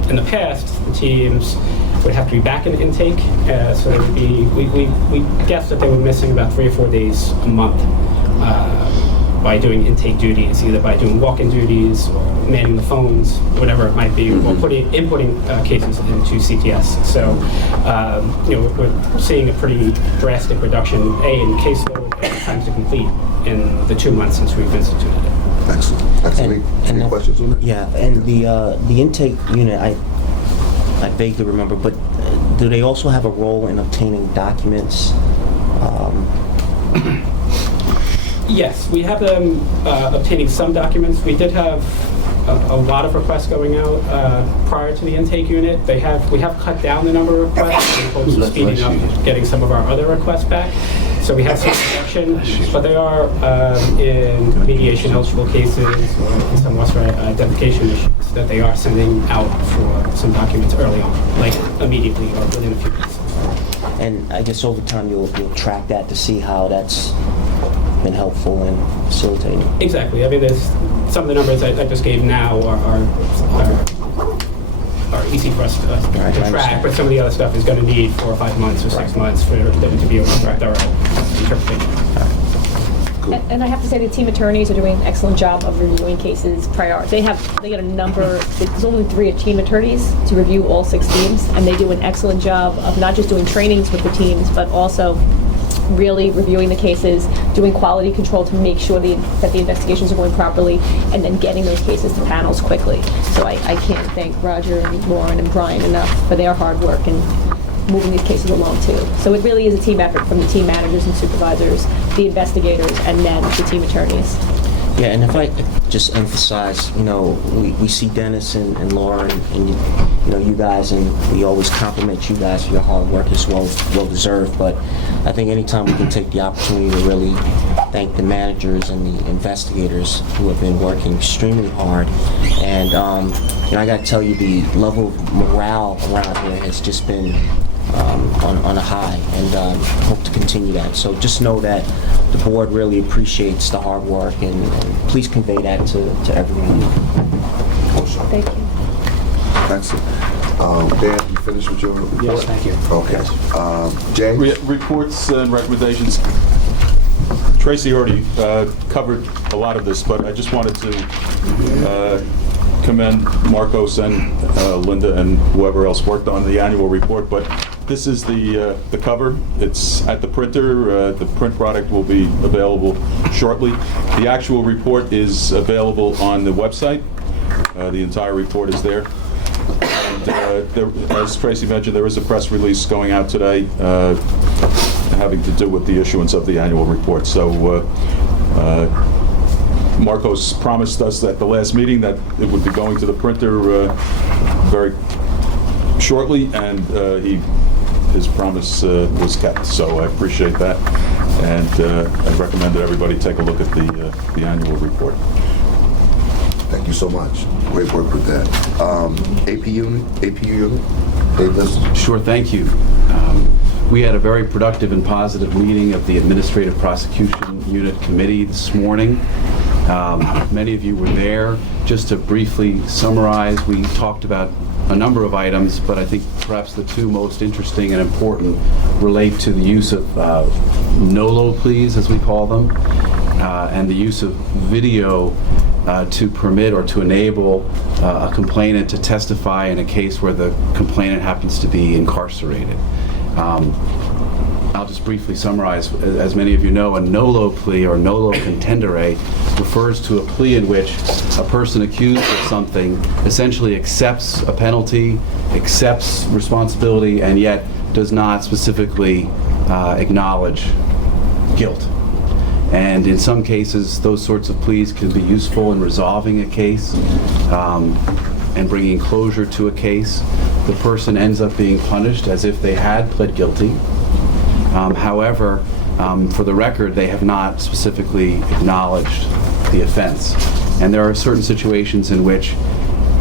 in the past, the teams would have to be back in intake, so it would be, we guessed that they were missing about 3 or 4 days a month by doing intake duties, either by doing walk-in duties or manning the phones, whatever it might be, or inputting cases into CTS. So, we're seeing a pretty drastic reduction, in caseload and times to complete in the 2 months since we've instituted it. Excellent. Any questions on that? Yeah, and the intake unit, I vaguely remember, but do they also have a role in obtaining documents? Yes, we have them obtaining some documents. We did have a lot of requests going out prior to the intake unit. We have cut down the number of requests in hopes of speeding up getting some of our other requests back. So we have some reduction, but they are in mediation eligible cases or in some lesser identification issues that they are sending out for some documents early on, like immediately or within a few weeks. And I guess over time you'll track that to see how that's been helpful in facilitating. Exactly. I mean, there's some of the numbers I just gave now are are easy for us Right, I to track, understand. but some of the other stuff is going to need 4 or 5 months or 6 months for them to be able to do a thorough interpretation. And I have to say, the team attorneys are doing an excellent job of reviewing cases prior. They got a number, there's only 3 team attorneys to review all 6 teams, and they do an excellent job of not just doing trainings with the teams, but also really reviewing the cases, doing quality control to make sure that the investigations are going properly, and then getting those cases to panels quickly. So I can't thank Roger and Lauren and Brian enough for their hard work and moving these cases along too. So it really is a team effort from the team managers and supervisors, the investigators, and then the team attorneys. Yeah, and if I could just emphasize, we see Dennis and Lauren and you guys, and we always compliment you guys for your hard work. It's well deserved. But I think anytime we can take the opportunity to really thank the managers and the investigators who have been working extremely hard, and I got to tell you, the level of morale around here has just been on a high, and hope to continue that. So just know that the board really appreciates the hard work, and please convey that to everyone. Thank you. Excellent. Dan, you finished with your report? Yes, thank you. Okay. James? Reports and recommendations. Tracy already covered a lot of this, but I just wanted to commend Marcos and Linda and whoever else worked on the annual report. But this is the cover. It's at the printer. The print product will be available shortly. The actual report is available on the website. The entire report is there. And as Tracy mentioned, there is a press release going out today having to do with the issuance of the annual report. So Marcos promised us at the last meeting that it would be going to the printer very shortly, and his promise was kept. So I appreciate that, and I recommend that everybody take a look at the annual report. Thank you so much. Great work with that. APU unit? Davis? Sure, thank you. We had a very productive and positive meeting of the Administrative Prosecution Unit Committee this morning. Many of you were there. Just to briefly summarize, we talked about a number of items, but I think perhaps the 2 most interesting and important relate to the use of NOLO pleas, as we call them, and the use of video to permit or to enable a complainant to testify in a case where the complainant happens to be incarcerated. I'll just briefly summarize. As many of you know, a NOLO plea or NOLO contendere refers to a plea in which a person accused of something essentially accepts a penalty, accepts responsibility, and yet does not specifically acknowledge guilt. And in some cases, those sorts of pleas can be useful in resolving a case and bringing closure to a case. The person ends up being punished as if they had pled guilty. However, for the record, they have not specifically acknowledged the offense. And there are certain situations in which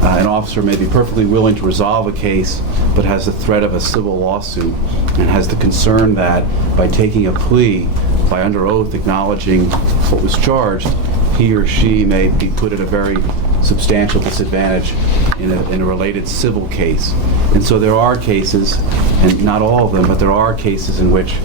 an officer may be perfectly willing to resolve a case, but has the threat of a civil lawsuit and has the concern that by taking a plea, by under oath acknowledging what was charged, he or she may be put at a very substantial disadvantage in a related civil case. And so there are cases, and not all of them, but there are cases in which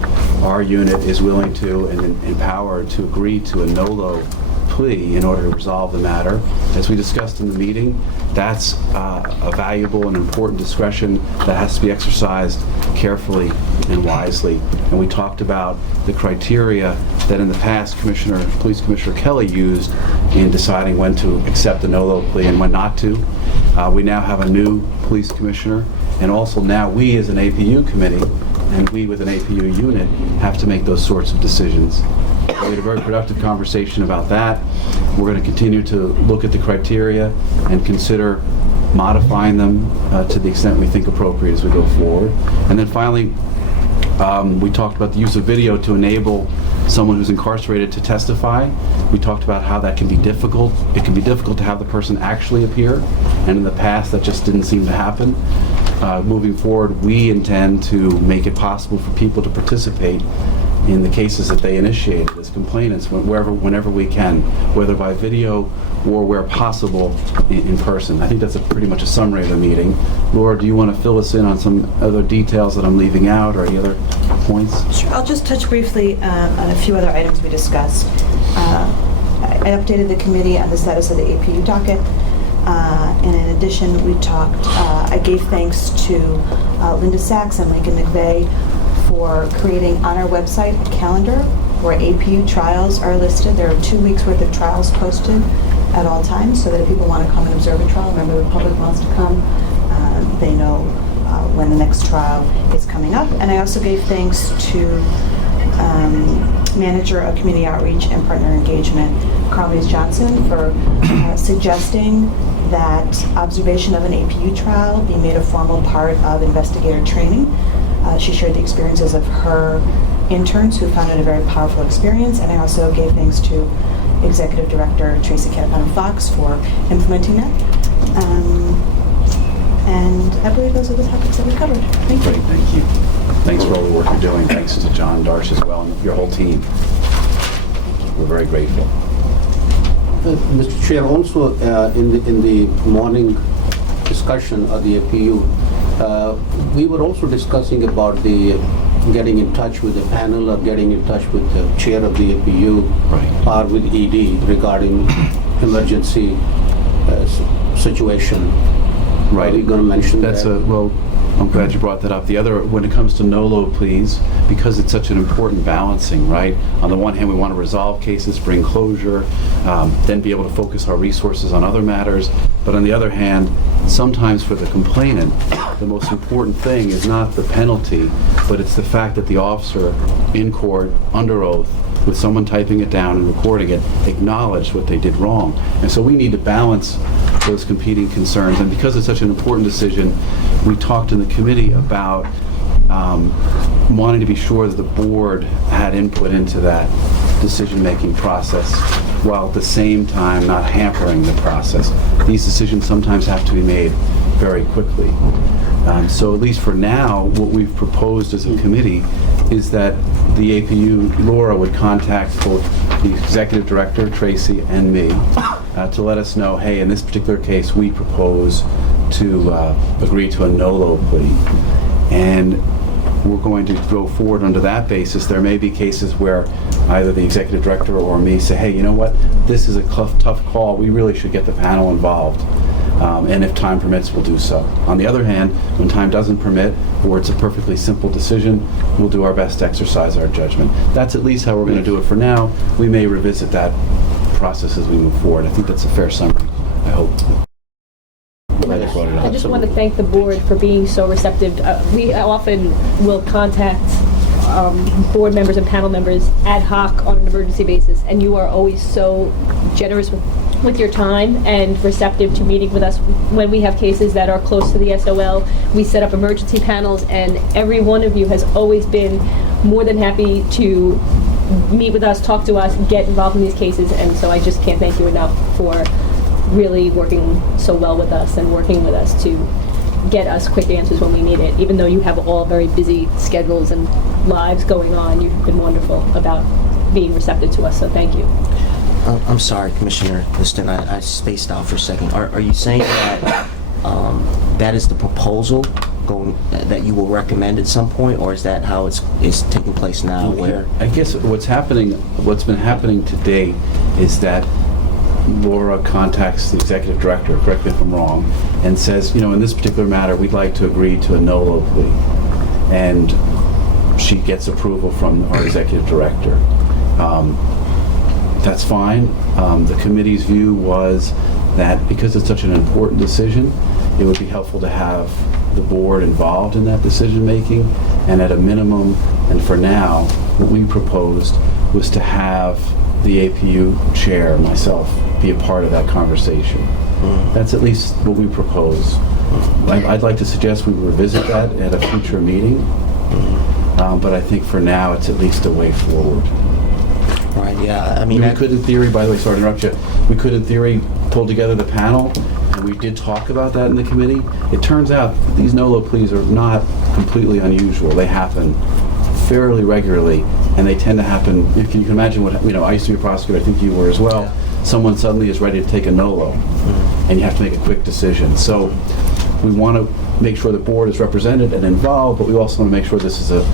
our unit is willing to and empowered to agree to a NOLO plea in order to resolve the matter. As we discussed in the meeting, that's a valuable and important discretion that has to be exercised carefully and wisely. And we talked about the criteria that in the past Police Commissioner Kelly used in deciding when to accept a NOLO plea and when not to. We now have a new police commissioner, and also now we as an APU committee and we with an APU unit have to make those sorts of decisions. We had a very productive conversation about that. We're going to continue to look at the criteria and consider modifying them to the extent we think appropriate as we go forward. And then finally, we talked about the use of video to enable someone who's incarcerated to testify. We talked about how that can be difficult. It can be difficult to have the person actually appear, and in the past that just didn't seem to happen. Moving forward, we intend to make it possible for people to participate in the cases that they initiated as complainants whenever we can, whether by video or where possible in person. I think that's pretty much a summary of the meeting. Laura, do you want to fill us in on some other details that I'm leaving out or any other points? Sure. I'll just touch briefly on a few other items we discussed. I updated the committee on the status of the APU docket. And in addition, we talked, I gave thanks to Linda Sachs and Lincoln McVeigh for creating on our website a calendar where APU trials are listed. There are 2 weeks worth of trials posted at all times, so that if people want to come and observe a trial, remember the public wants to come, they know when the next trial is coming up. And I also gave thanks to Manager of Community Outreach and Partner Engagement, Carlise Johnson, for suggesting that observation of an APU trial be made a formal part of investigator training. She shared the experiences of her interns who found it a very powerful experience, and I also gave thanks to Executive Director Tracy Catapano-Fox for implementing that. And I believe those are the topics that we covered. Thank you. Great, thank you. Thanks for all the work you're doing. Thanks to John Darsh as well and your whole team. We're very grateful. Mr. Chair, also in the morning discussion of the APU, we were also discussing about the getting in touch with the panel or getting in touch with the chair of the APU or with ED regarding emergency situation. Right. Are we going to mention that? Well, I'm glad you brought that up. The other, when it comes to NOLO pleas, because it's such an important balancing, right? On the one hand, we want to resolve cases, bring closure, then be able to focus our resources on other matters. But on the other hand, sometimes for the complainant, the most important thing is not the penalty, but it's the fact that the officer in court, under oath, with someone typing it down and recording it, acknowledged what they did wrong. And so we need to balance those competing concerns. And because it's such an important decision, we talked in the committee about wanting to be sure that the board had input into that decision-making process, while at the same time not hampering the process. These decisions sometimes have to be made very quickly. So at least for now, what we've proposed as a committee is that the APU, Laura, would contact both the executive director, Tracy, and me to let us know, hey, in this particular case, we propose to agree to a NOLO plea. And we're going to go forward under that basis. There may be cases where either the executive director or me say, hey, you know what, this is a tough call. We really should get the panel involved. And if time permits, we'll do so. On the other hand, when time doesn't permit, or it's a perfectly simple decision, we'll do our best to exercise our judgment. That's at least how we're going to do it for now. We may revisit that process as we move forward. I think that's a fair summary, I hope. I just want to thank the board for being so receptive. We often will contact board members and panel members ad hoc on an emergency basis, and you are always so generous with your time and receptive to meeting with us when we have cases that are close to the SOL. We set up emergency panels, and every one of you has always been more than happy to meet with us, talk to us, get involved in these cases, and so I just can't thank you enough for really working so well with us and working with us to get us quick answers when we need it. Even though you have all very busy schedules and lives going on, you've been wonderful about being receptive to us, so thank you. I'm sorry, Commissioner Liston, I spaced out for a second. Are you saying that that is the proposal that you will recommend at some point, or is that how it's taking place now? Where I guess what's been happening to date is that Laura contacts the executive director, correct me if I'm wrong, and says, you know, in this particular matter, we'd like to agree to a NOLO plea. And she gets approval from our executive director. That's fine. The committee's view was that because it's such an important decision, it would be helpful to have the board involved in that decision making. And at a minimum, and for now, what we proposed was to have the APU chair, myself, be a part of that conversation. That's at least what we propose. I'd like to suggest we revisit that at a future meeting, but I think for now it's at least a way forward. Right, yeah, I mean... We could in theory, by the way, sorry to interrupt you, we could in theory pull together the panel, and we did talk about that in the committee. It turns out these NOLO pleas are not completely unusual. They happen fairly regularly, and they tend to happen, if you can imagine what, I used to be a prosecutor, I think you were as well. Someone suddenly is ready to take a NOLO, and you have to make a quick decision. So we want to make sure the board is represented and involved, but we also want to make sure this is a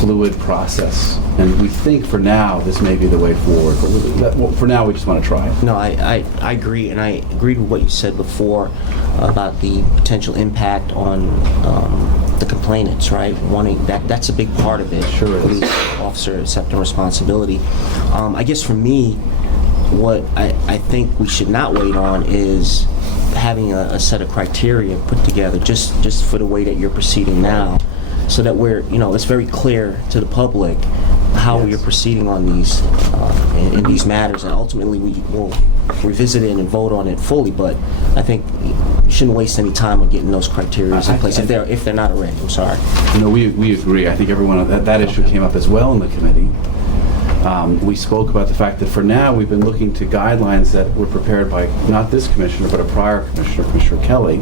fluid process. And we think for now, this may be the way forward, but for now, we just want to try it. No, I agree, and I agreed with what you said before about the potential impact on the complainants, right? Wanting that's a big part of it. Sure is. Police officer accepting responsibility. I guess for me, what I think we should not wait on is having a set of criteria put together just for the way that you're proceeding now, so that it's very clear to the public how you're proceeding on these in these matters, and ultimately we will revisit it and vote on it fully. But I think you shouldn't waste any time on getting those criteria in place if they're not already. I'm sorry. We agree. I think everyone that issue came up as well in the committee. We spoke about the fact that for now we've been looking to guidelines that were prepared by not this commissioner but a prior commissioner, Commissioner Kelly.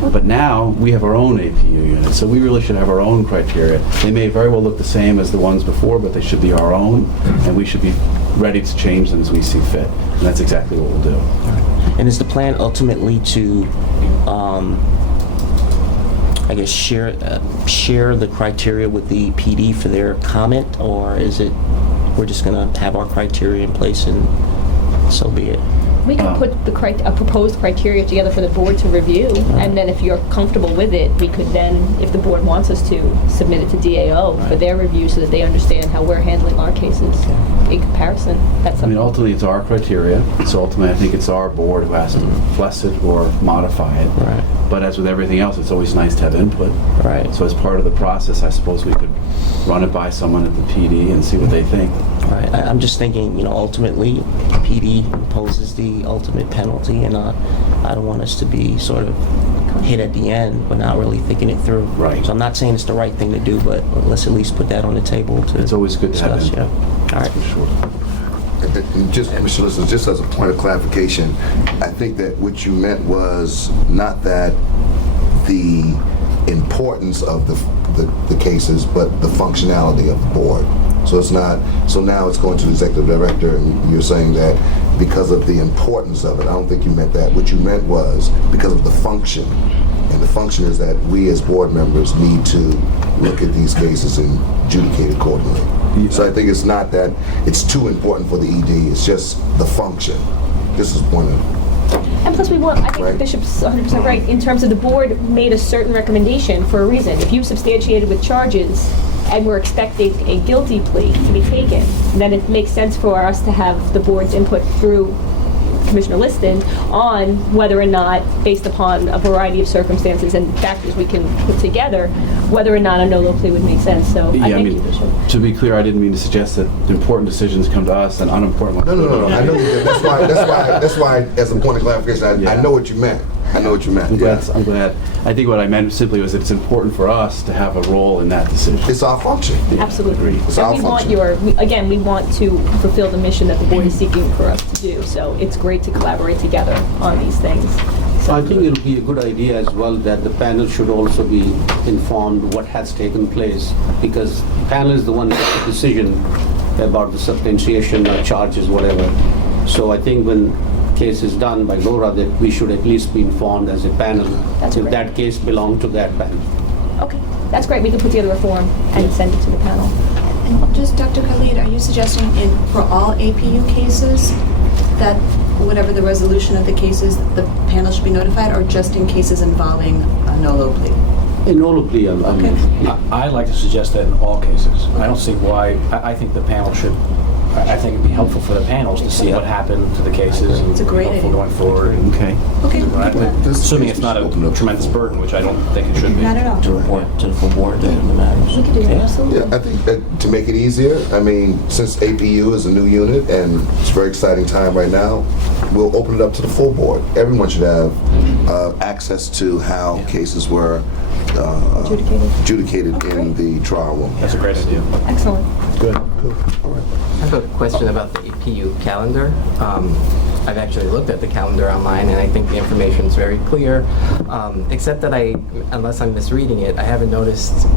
But now we have our own APU unit, so we really should have our own criteria. They may very well look the same as the ones before, but they should be our own, and we should be ready to change them as we see fit. And that's exactly what we'll do. And is the plan ultimately to, I guess, share the criteria with the PD for their comment, or is it we're just going to have our criteria in place and so be it? We could put a proposed criteria together for the board to review, and then if you're comfortable with it, we could then, if the board wants us to, submit it to DAO for their review so that they understand how we're handling our cases in comparison. That's something. Ultimately, it's our criteria, so ultimately I think it's our board who has to bless it or modify it. Right. But as with everything else, it's always nice to have input. Right. So as part of the process, I suppose we could run it by someone at the PD and see what they think. Right. I'm just thinking, ultimately, PD imposes the ultimate penalty, and I don't want us to be sort of hit at the end, but not really thinking it through. Right. So I'm not saying it's the right thing to do, but let's at least put that on the table to It's always good to have discuss. input. Yeah. All right. For sure. And just, Mr. Lister, just as a point of clarification, I think that what you meant was not that the importance of the cases, but the functionality of the board. So it's not. So now it's going to the executive director, and you're saying that because of the importance of it. I don't think you meant that. What you meant was because of the function, and the function is that we as board members need to look at these cases and adjudicate accordingly. So I think it's not that it's too important for the ED. It's just the function. This is one of. And plus, I think Right. Bishop's 100% right, in terms of the board made a certain recommendation for a reason. If you substantiated with charges and we're expecting a guilty plea to be taken, then it makes sense for us to have the board's input through Commissioner Liston on whether or not, based upon a variety of circumstances and factors we can put together, whether or not a no-low plea would make sense. So I thank you, Bishop. To be clear, I didn't mean to suggest that important decisions come to us and unimportant ones. No. I know you did. That's why. As a point of clarification, I know what you meant. I know what you meant. I'm glad. I think what I meant simply was that it's important for us to have a role in that decision. It's our function. Absolutely. It's our And we want function. we want to fulfill the mission that the board is seeking for us to do. So it's great to collaborate together on these things. So I think it'll be a good idea as well that the panel should also be informed what has taken place, because the panel is the one that makes the decision about the substantiation or charges, whatever. So I think when case is done by Laura, that we should at least be informed as a panel That's if great. that case belonged to that panel. Okay, that's great. We can put together a form and send it to the panel. And just, Dr. Khalid, are you suggesting for all APU cases that whatever the resolution of the cases, the panel should be notified, or just in cases involving a no-low plea? A no plea, Okay. I'd like to suggest that in all cases. I don't see why, I think the panel should, I think it'd be helpful for the panels to see what happened to the cases and It's a great helpful idea. going forward. Okay. Okay. Assuming it's not a tremendous burden, which I don't think it should be. Not at all. To report to the full board that the matters. We can do that, absolutely. Yeah, I think that to make it easier, I mean, since APU is a new unit and it's a very exciting time right now, we'll open it up to the full board. Everyone should have access to how cases were adjudicated in the trial room. That's a great idea. Excellent. Good. I have a question about the APU calendar. I've actually looked at the calendar online, and I think the information is very clear, except that unless I'm misreading it, I haven't noticed,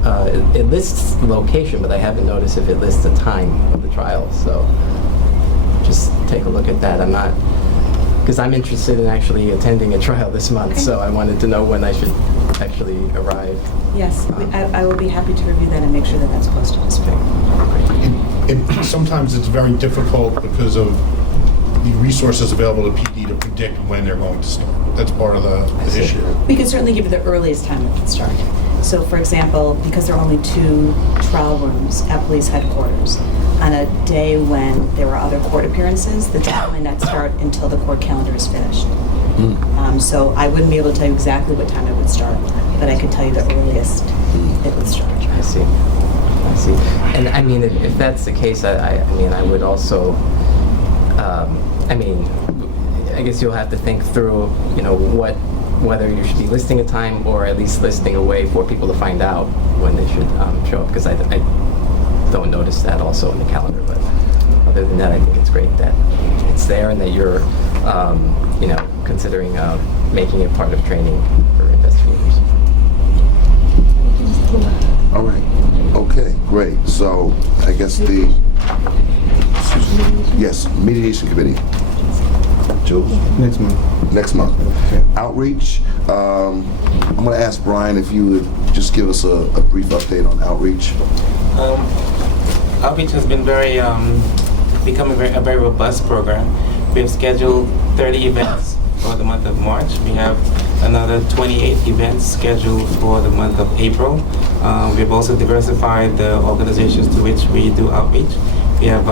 it lists the location, but I haven't noticed if it lists the time of the trial, so just take a look at that. Because I'm interested in actually attending a trial this month, so I wanted to know when I should actually arrive. Yes, I will be happy to review that and make sure that that's posted as well. Sometimes it's very difficult because of the resources available to PD to predict when they're going to start. That's part of the issue. We can certainly give you the earliest time it can start. So, for example, because there are only 2 trial rooms at police headquarters, on a day when there are other court appearances, the trial may not start until the court calendar is finished. So I wouldn't be able to tell you exactly what time it would start, but I could tell you the earliest it would start. I see. And I mean, if that's the case, I mean, I would also, I mean, I guess you'll have to think through, you know, whether you should be listing a time or at least listing a way for people to find out when they should show up, because I don't notice that also in the calendar. But other than that, I think it's great that it's there and that you're, you know, considering making it part of training for investigators. All right. Okay, great. So I guess yes, mediation committee. Jules? Next month. Next month. Okay. Outreach. I'm going to ask Brian if you would just give us a brief update on outreach. Outreach has been becoming a very robust program. We have scheduled 30 events for the month of March. We have another 28 events scheduled for the month of April. We've also diversified the organizations to which we do outreach. We have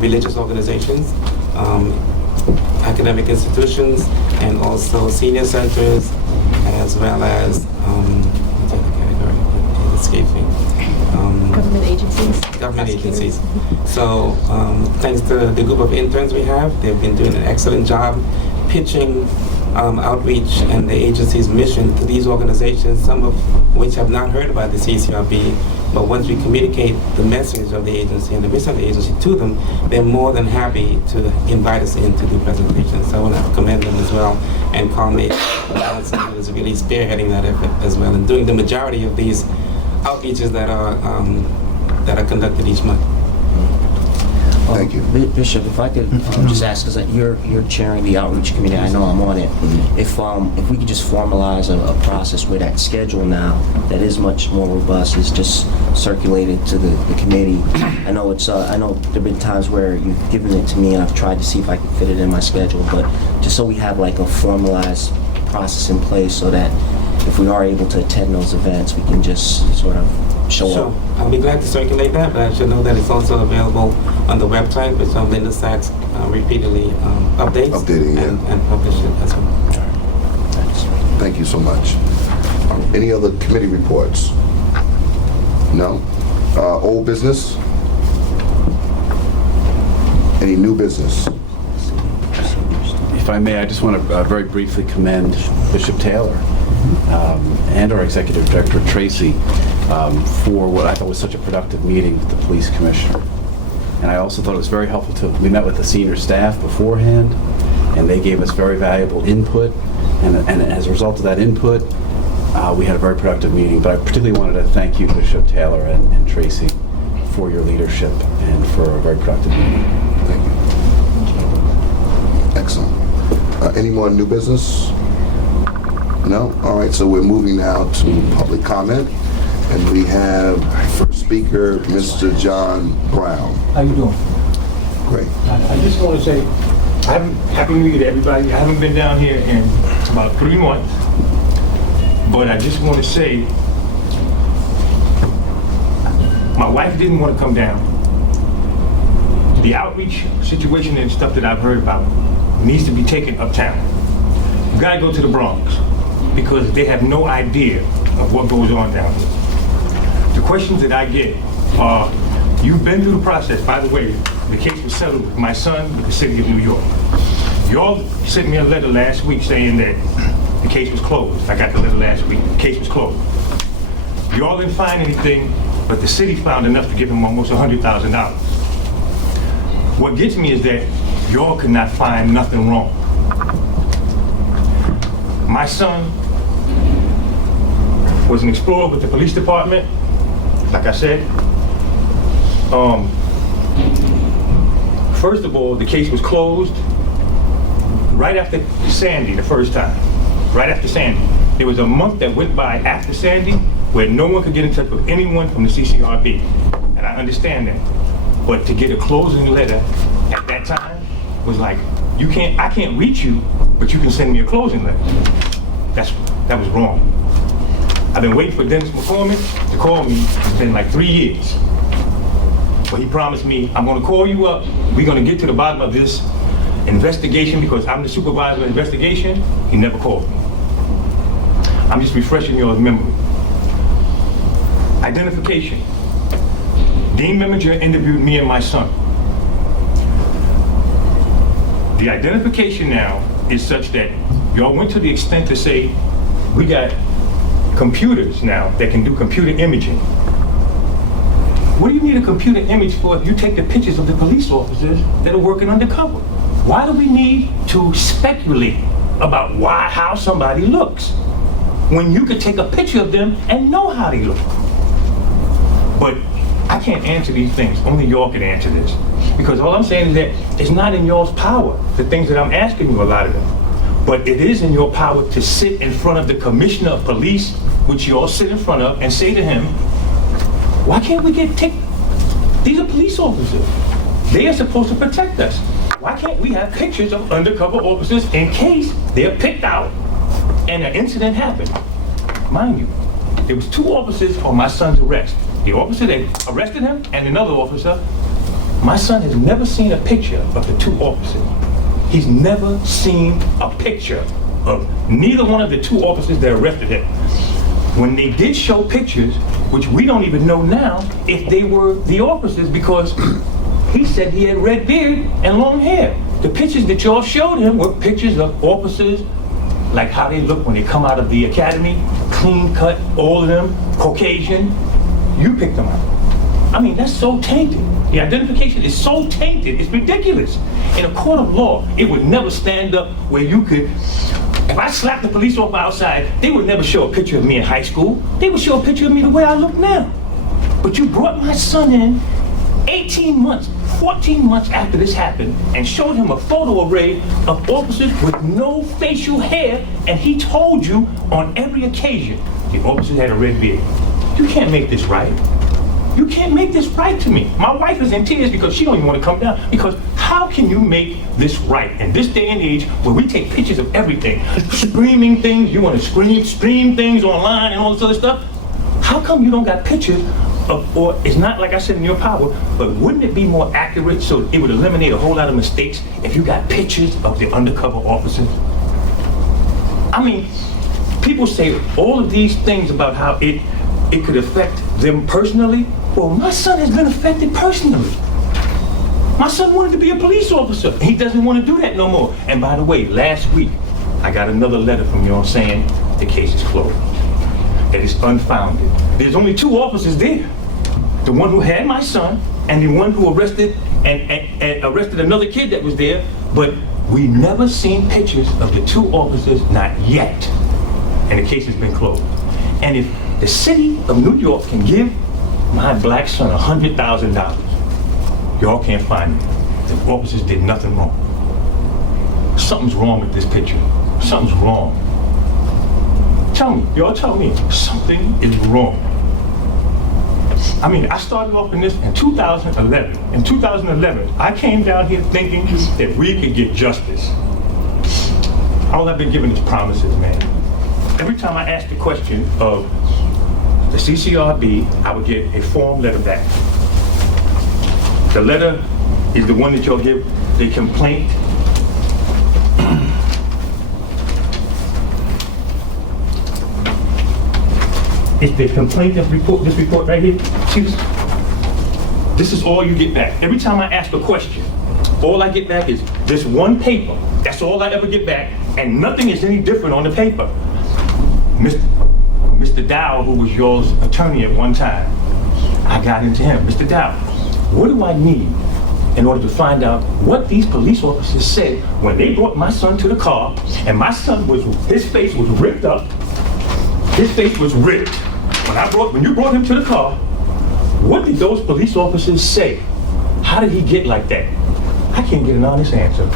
religious organizations, academic institutions, and also senior centers, as well as Government agencies. Government agencies. So thanks to the group of interns we have, they've been doing an excellent job pitching outreach and the agency's mission to these organizations, some of which have not heard about the CCRB, but once we communicate the message of the agency and the mission of the agency to them, they're more than happy to invite us in to do presentations. So I want to commend them as well, and Carmate Allison, who is really spearheading that effort as well, and doing the majority of these outreaches that are conducted each month. Thank you. Bishop, if I could just ask, because you're chairing the outreach committee, I know I'm on it. If we could just formalize a process where that schedule now, that is much more robust, is just circulated to the committee. I know there've been times where you've given it to me and I've tried to see if I can fit it in my schedule, but just so we have like a formalized process in place so that if we are able to attend those events, we can just sort of show up. I'll be glad to circulate that, but I should know that it's also available on the website, which Linda Sachs repeatedly Updating, and publish it as well. Thank you so much. Any other committee reports? No? Old business? Any new business? If I may, I just want to very briefly commend Bishop Taylor and our Executive Director, Tracy, for what I thought was such a productive meeting with the police commissioner. And I also thought it was very helpful we met with the senior staff beforehand, and they gave us very valuable input. And as a result of that input, we had a very productive meeting. But I particularly wanted to thank you, Bishop Taylor and Tracy, for your leadership and for a very productive meeting. Thank you. Excellent. Any more new business? No? All right, so we're moving now to public comment. And we have first speaker, Mr. John Brown. How you doing? Great. I just want to say, Happy New Year to everybody. I haven't been down here in about 3 months, but I just want to say, my wife didn't want to come down. The outreach situation and stuff that I've heard about needs to be taken uptown. You got to go to the Bronx because they have no idea of what goes on down here. The questions that I get are, you've been through the process. By the way, the case was settled with my son with the city of New York. Y'all sent me a letter last week saying that the case was closed. I got the letter last week. The case was closed. Y'all didn't find anything, but the city found enough to give him almost $100,000. What gets me is that y'all could not find nothing wrong. My son was an explorer with the police department. Like I said, first of all, the case was closed right after Sandy the first time. Right after Sandy. There was a month that went by after Sandy where no one could get in touch with anyone from the CCRB. And I understand that. But to get a closing letter at that time was like, I can't reach you, but you can send me a closing letter. That was wrong. I've been waiting for Dennis McCormick to call me. It's been like 3 years. But he promised me, I'm gonna call you up. We're gonna get to the bottom of this investigation because I'm the supervisor of investigation. He never called me. I'm just refreshing your memory. Identification. Dean Meminger interviewed me and my son. The identification now is such that y'all went to the extent to say, we got computers now that can do computer imaging. What do you need a computer image for if you take the pictures of the police officers that are working undercover? Why do we need to speculate about how somebody looks when you could take a picture of them and know how they look? But I can't answer these things. Only y'all can answer this. Because all I'm saying is that it's not in y'all's power, the things that I'm asking you, a lot of them. But it is in your power to sit in front of the commissioner of police, which you all sit in front of, and say to him, why can't we get these are police officers. They are supposed to protect us. Why can't we have pictures of undercover officers in case they're picked out and an incident happened? Mind you, there was 2 officers on my son's arrest. The officer that arrested him and another officer. My son has never seen a picture of the 2 officers. He's never seen a picture of neither one of the 2 officers that arrested him. When they did show pictures, which we don't even know now if they were the officers because he said he had red beard and long hair. The pictures that y'all showed him were pictures of officers, like how they look when they come out of the academy, clean cut, all of them, Caucasian. You picked them out. I mean, that's so tainted. The identification is so tainted, it's ridiculous. In a court of law, it would never stand up where you could, if I slapped the police officer outside, they would never show a picture of me in high school. They would show a picture of me the way I look now. But you brought my son in 18 months, 14 months after this happened and showed him a photo array of officers with no facial hair, and he told you on every occasion the officers had a red beard. You can't make this right. You can't make this right to me. My wife is in tears because she don't even want to come down. Because how can you make this right in this day and age where we take pictures of everything, screaming things, you want to stream things online and all this other stuff? How come you don't got pictures of, or it's not like I said in your power, but wouldn't it be more accurate so it would eliminate a whole lot of mistakes if you got pictures of the undercover officers? I mean, people say all of these things about how it could affect them personally. Well, my son has been affected personally. My son wanted to be a police officer. He doesn't want to do that no more. And by the way, last week, I got another letter from y'all saying the case is closed. That it's unfounded. There's only 2 officers there. The one who had my son and the one who arrested and arrested another kid that was there. But we never seen pictures of the 2 officers, not yet. And the case has been closed. And if the city of New York can give my black son $100,000, y'all can't find me. The officers did nothing wrong. Something's wrong with this picture. Something's wrong. Tell me, y'all tell me, something is wrong. I mean, I started off in this in 2011. In 2011, I came down here thinking that we could get justice. All I've been given is promises, man. Every time I ask the question of the CCRB, I would get a form letter back. The letter is the one that y'all give the complaint. It's the complaint of report, this report right here. This is all you get back. Every time I ask a question, all I get back is this one paper. That's all I ever get back, and nothing is any different on the paper. Mr. Dow, who was y'all's attorney at one time, I got into him. Mr. Dow, what do I need in order to find out what these police officers said when they brought my son to the car, and my son his face was ripped up. His face was ripped. When you brought him to the car, what did those police officers say? How did he get like that? I can't get an honest answer.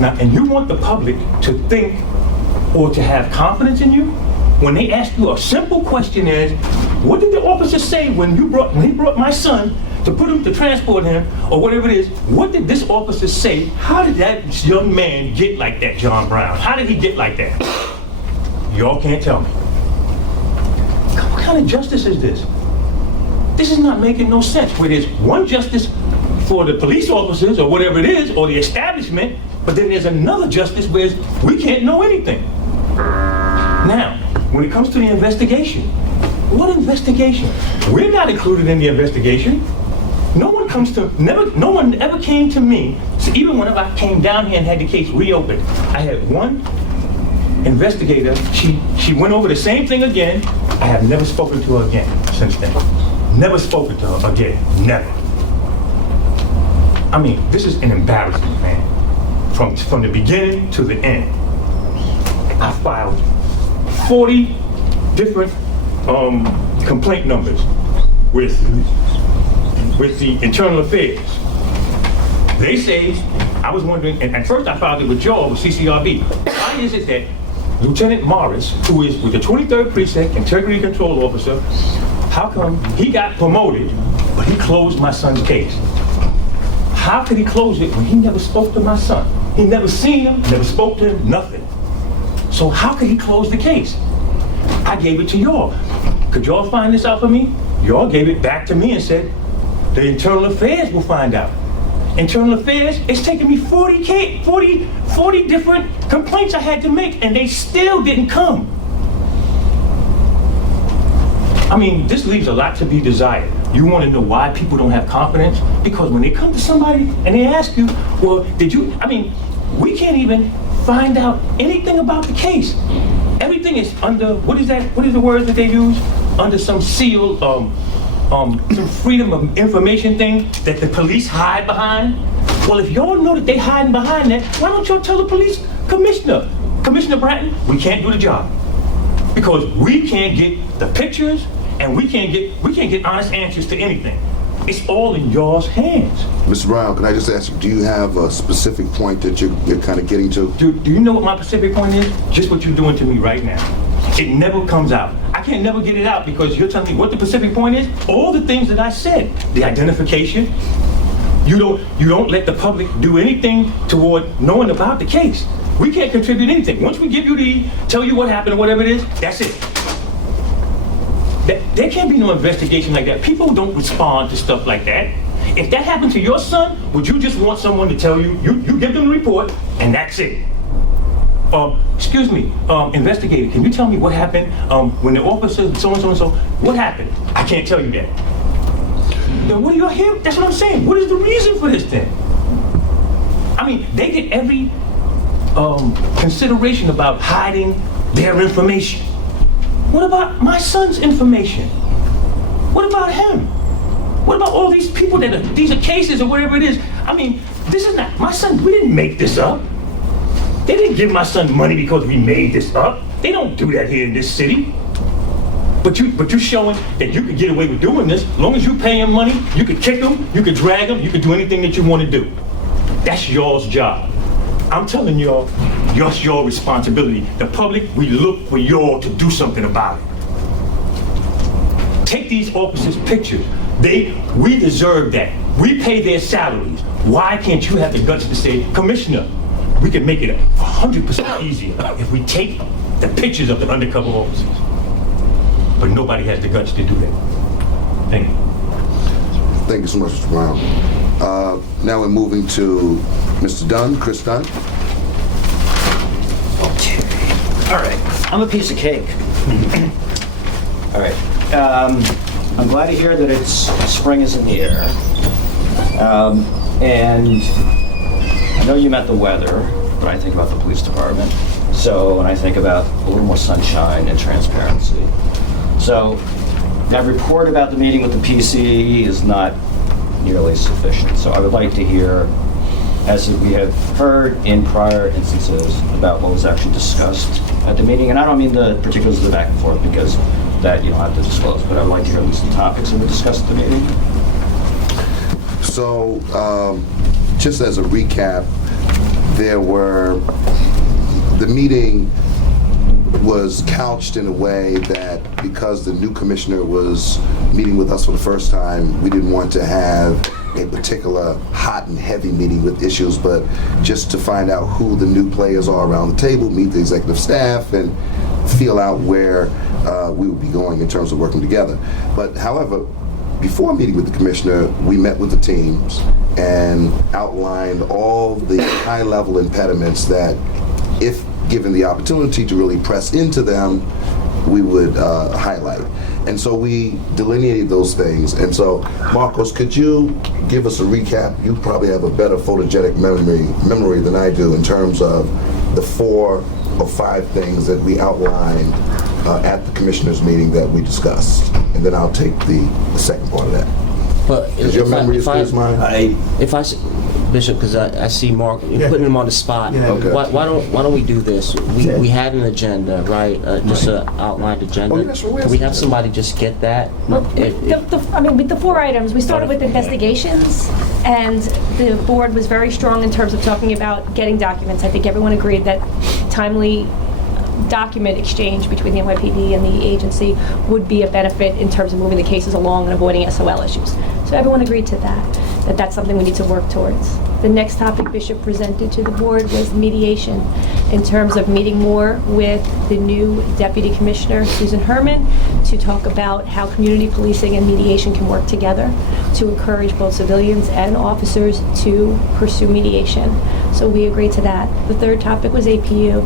Now, and you want the public to think or to have confidence in you? When they ask you a simple question as, what did the officer say when he brought my son to transport him, or whatever it is, what did this officer say? How did that young man get like that, John Brown? How did he get like that? Y'all can't tell me. What kind of justice is this? This is not making no sense. Where there's one justice for the police officers, or whatever it is, or the establishment, but then there's another justice where we can't know anything. Now, when it comes to the investigation, what investigation? We're not included in the investigation. No one ever came to me. So even whenever I came down here and had the case reopened, I had one investigator. She went over the same thing again. I have never spoken to her again since then. Never spoken to her again. Never. I mean, this is an embarrassment, man. From the beginning to the end. I filed 40 different complaint numbers with the Internal Affairs. They say, I was wondering, and at first I filed it with y'all, with CCRB. Why is it that Lieutenant Morris, who is with the 23rd Precinct Integrity Control Officer, how come he got promoted, but he closed my son's case? How could he close it when he never spoke to my son? He never seen him, never spoke to him, nothing. So how could he close the case? I gave it to y'all. Could y'all find this out for me? Y'all gave it back to me and said, the Internal Affairs will find out. Internal Affairs, it's taken me 40 different complaints I had to make, and they still didn't come. I mean, this leaves a lot to be desired. You want to know why people don't have confidence? Because when they come to somebody and they ask you, well, we can't even find out anything about the case. Everything is under, what is the word that they use? Under some seal, some freedom of information thing that the police hide behind. Well, if y'all know that they hiding behind that, why don't y'all tell the police commissioner, Commissioner Bratton, we can't do the job. Because we can't get the pictures, and we can't get honest answers to anything. It's all in y'all's hands. Mr. Brown, can I just ask you, do you have a specific point that you're kind of getting to? Do you know what my specific point is? Just what you're doing to me right now. It never comes out. I can't never get it out because you're telling me what the specific point is. All the things that I said, the identification, you don't let the public do anything toward knowing about the case. We can't contribute anything. Once we give you tell you what happened or whatever it is, that's it. There can't be no investigation like that. People don't respond to stuff like that. If that happened to your son, would you just want someone to tell you, you give them the report, and that's it? Excuse me, investigator, can you tell me what happened when the officer so-and-so and so, what happened? I can't tell you that. Then what are you here? That's what I'm saying. What is the reason for this then? I mean, they get every consideration about hiding their information. What about my son's information? What about him? What about all these people these are cases or whatever it is? I mean, this is not, my son, we didn't make this up. They didn't give my son money because we made this up. They don't do that here in this city. But you're showing that you can get away with doing this. As long as you pay him money, you can kick him, you can drag him, you can do anything that you want to do. That's y'all's job. I'm telling y'all, that's your responsibility. The public, we look for y'all to do something about it. Take these officers' pictures. We deserve that. We pay their salaries. Why can't you have the guts to say, Commissioner, we can make it 100% easier if we take the pictures of the undercover officers. But nobody has the guts to do that. Thank you. Thank you so much, Mr. Brown. Now we're moving to Mr. Dunn, Chris Dunn. Okay. All right. I'm a piece of cake. All right. I'm glad to hear that spring is in the air. And I know you meant the weather when I think about the police department. So when I think about a little more sunshine and transparency. So that report about the meeting with the PC is not nearly sufficient. So I would like to hear, as we have heard in prior instances, about what was actually discussed at the meeting. And I don't mean the particulars of the back and forth, because that you don't have to disclose, but I would like to hear at least the topics that were discussed at the meeting. So, just as a recap, the meeting was couched in a way that because the new commissioner was meeting with us for the first time, we didn't want to have a particular hot and heavy meeting with issues, but just to find out who the new players are around the table, meet the executive staff, and feel out where we would be going in terms of working together. But however, before meeting with the commissioner, we met with the teams and outlined all the high-level impediments that, if given the opportunity to really press into them, we would highlight. And so we delineated those things. And so, Marcos, could you give us a recap? You probably have a better photogenic memory than I do in terms of the 4 or 5 things that we outlined at the commissioners' meeting that we discussed. And then I'll take the second part of that. But Is your memory as good as mine? Bishop, because I see Mark, you're putting him on the spot. Yeah. Okay. Why don't we do this? We had an agenda, right? Just an outlined agenda. Oh, yes, we have Can we have some somebody just get that? Well, with the 4 items, we started with investigations, and the board was very strong in terms of talking about getting documents. I think everyone agreed that timely document exchange between the NYPD and the agency would be a benefit in terms of moving the cases along and avoiding SOL issues. So everyone agreed to that that's something we need to work towards. The next topic Bishop presented to the board was mediation, in terms of meeting more with the new Deputy Commissioner, Susan Herman, to talk about how community policing and mediation can work together to encourage both civilians and officers to pursue mediation. So we agreed to that. The third topic was APU.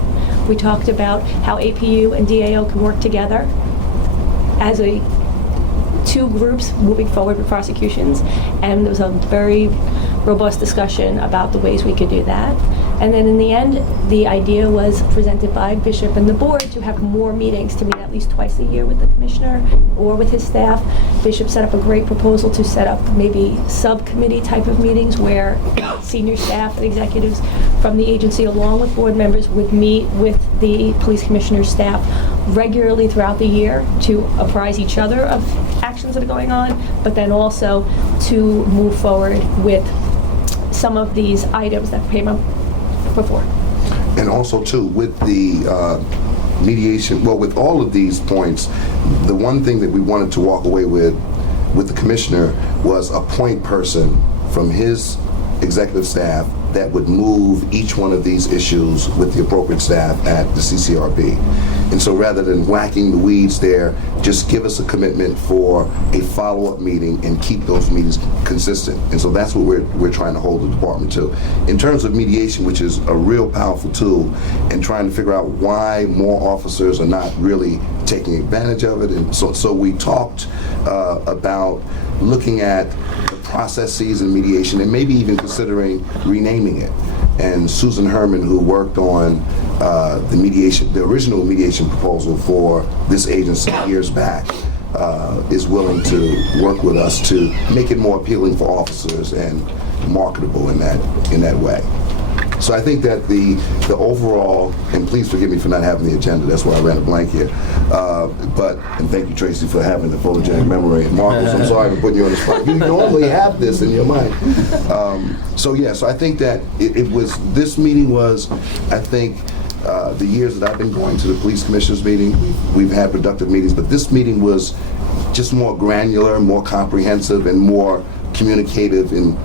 We talked about how APU and DAO can work together as 2 groups moving forward with prosecutions, and there was a very robust discussion about the ways we could do that. And then in the end, the idea was presented by Bishop and the board to have more meetings, to meet at least twice a year with the commissioner or with his staff. Bishop set up a great proposal to set up maybe subcommittee type of meetings where senior staff and executives from the agency along with board members would meet with the police commissioner's staff regularly throughout the year to apprise each other of actions that are going on, but then also to move forward with some of these items that came up before. And also, too, with the mediation, well, with all of these points, the one thing that we wanted to walk away with the commissioner was a point person from his executive staff that would move each one of these issues with the appropriate staff at the CCRB. And so rather than whacking the weeds there, just give us a commitment for a follow-up meeting and keep those meetings consistent. And so that's what we're trying to hold the department to. In terms of mediation, which is a real powerful tool, and trying to figure out why more officers are not really taking advantage of it. And so we talked about looking at the processes in mediation and maybe even considering renaming it. And Susan Herman, who worked on the original mediation proposal for this agency years back, is willing to work with us to make it more appealing for officers and marketable in that way. So I think that the overall, and please forgive me for not having the agenda, that's why I ran a blank here, and thank you, Tracy, for having the photogenic memory. And Marcos, I'm sorry for putting you on the spot. You normally have this in your mind. So I think that this meeting was, I think, the years that I've been going to the police commissioners meeting, we've had productive meetings, but this meeting was just more granular, more comprehensive, and more communicative and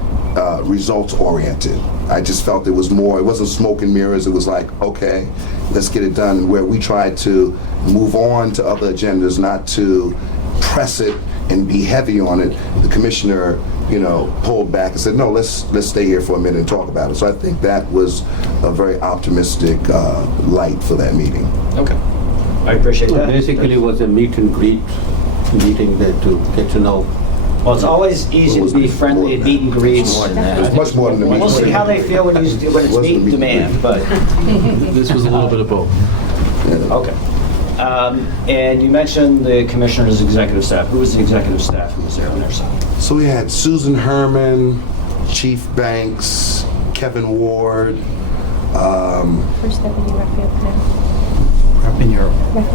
results oriented. I just felt it was more, it wasn't smoke and mirrors, it was like, okay, let's get it done, where we tried to move on to other agendas, not to press it and be heavy on it. The commissioner, pulled back and said, no, let's stay here for a minute and talk about it. So I think that was a very optimistic light for that meeting. Okay. I appreciate that. Basically, it was a meet and greet meeting there to get to know. Well, it's always easy to be friendly at meet and greets. It was much more than a meet. We'll see how they feel when it's meet and demand, but. This was a little bit of both. Okay. And you mentioned the commissioner's executive staff. Who was the executive staff who was there on their side? So we had Susan Herman, Chief Banks, Kevin Ward, First Deputy Raphael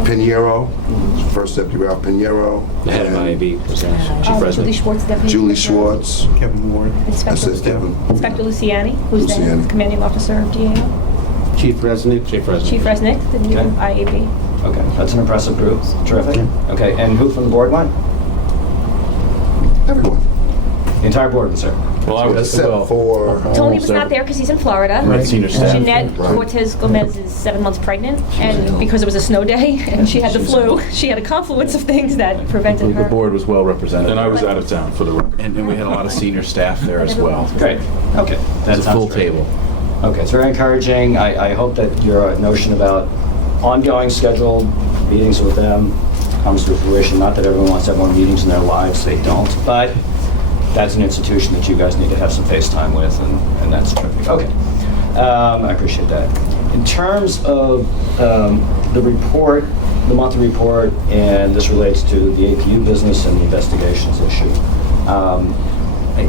Pinheiro, First Deputy Ralph Pinheiro. The head of and IAB was there, Chief Julie President. Schwartz, Deputy. Julie Schwartz. Kevin Ward. That's it, Kevin. Inspector Luciani, who's the Luciani. commanding officer of GAO. Chief Resnick. Chief President. Chief Resnick, the new Okay. IAB. Okay, that's an impressive group. Terrific. Okay, and who from the board went? Everyone. The entire board was there. Well, I was, Except for, Tony was not there because he's in Florida. Right. Senior staff. Jeanette Right. Cortez Gomez is 7 months pregnant, and because it was a snow day and she had the flu, she had a confluence of things that prevented the her. board was well represented. And I was out of town for the record. And we had a lot of senior staff there as well. Great. Okay, that It's a sounds full great. table. Okay, it's very encouraging. I hope that your notion about ongoing scheduled meetings with them comes to fruition. Not that everyone wants to have more meetings in their lives, they don't, but that's an institution that you guys need to have some face time with, and that's terrific. Okay, I appreciate that. In terms of the report, the monthly report, and this relates to the APU business and the investigations issue.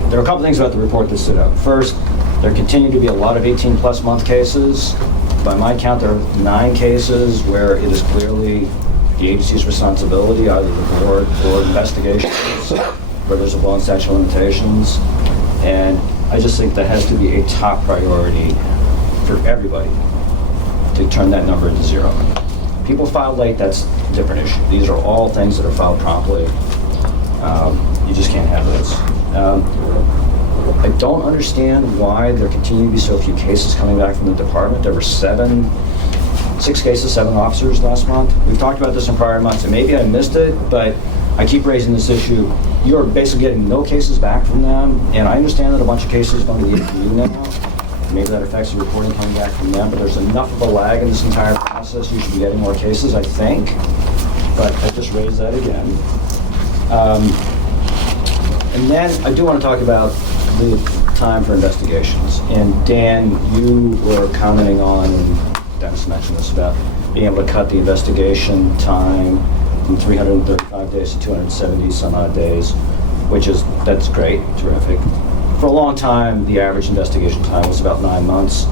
There are a couple things about the report that stood out. First, there continue to be a lot of 18-plus month cases. By my count, there are 9 cases where it is clearly the agency's responsibility, either the board or investigations, where there's a blown statute of limitations. And I just think that has to be a top priority for everybody to turn that number into 0. People file late, that's a different issue. These are all things that are filed promptly. You just can't have those. I don't understand why there continue to be so few cases coming back from the department. There were 6 cases, 7 officers last month. We've talked about this in prior months, and maybe I missed it, but I keep raising this issue. You're basically getting no cases back from them, and I understand that a bunch of cases are going to the APU now. Maybe that affects the reporting coming back from them, but there's enough of a lag in this entire process. You should be getting more cases, I think, but I just raised that again. And then I do want to talk about the time for investigations. And Dan, you were commenting on, and Dennis mentioned this, about being able to cut the investigation time from 335 days to 270 some odd days, that's great, terrific. For a long time, the average investigation time was about 9 months.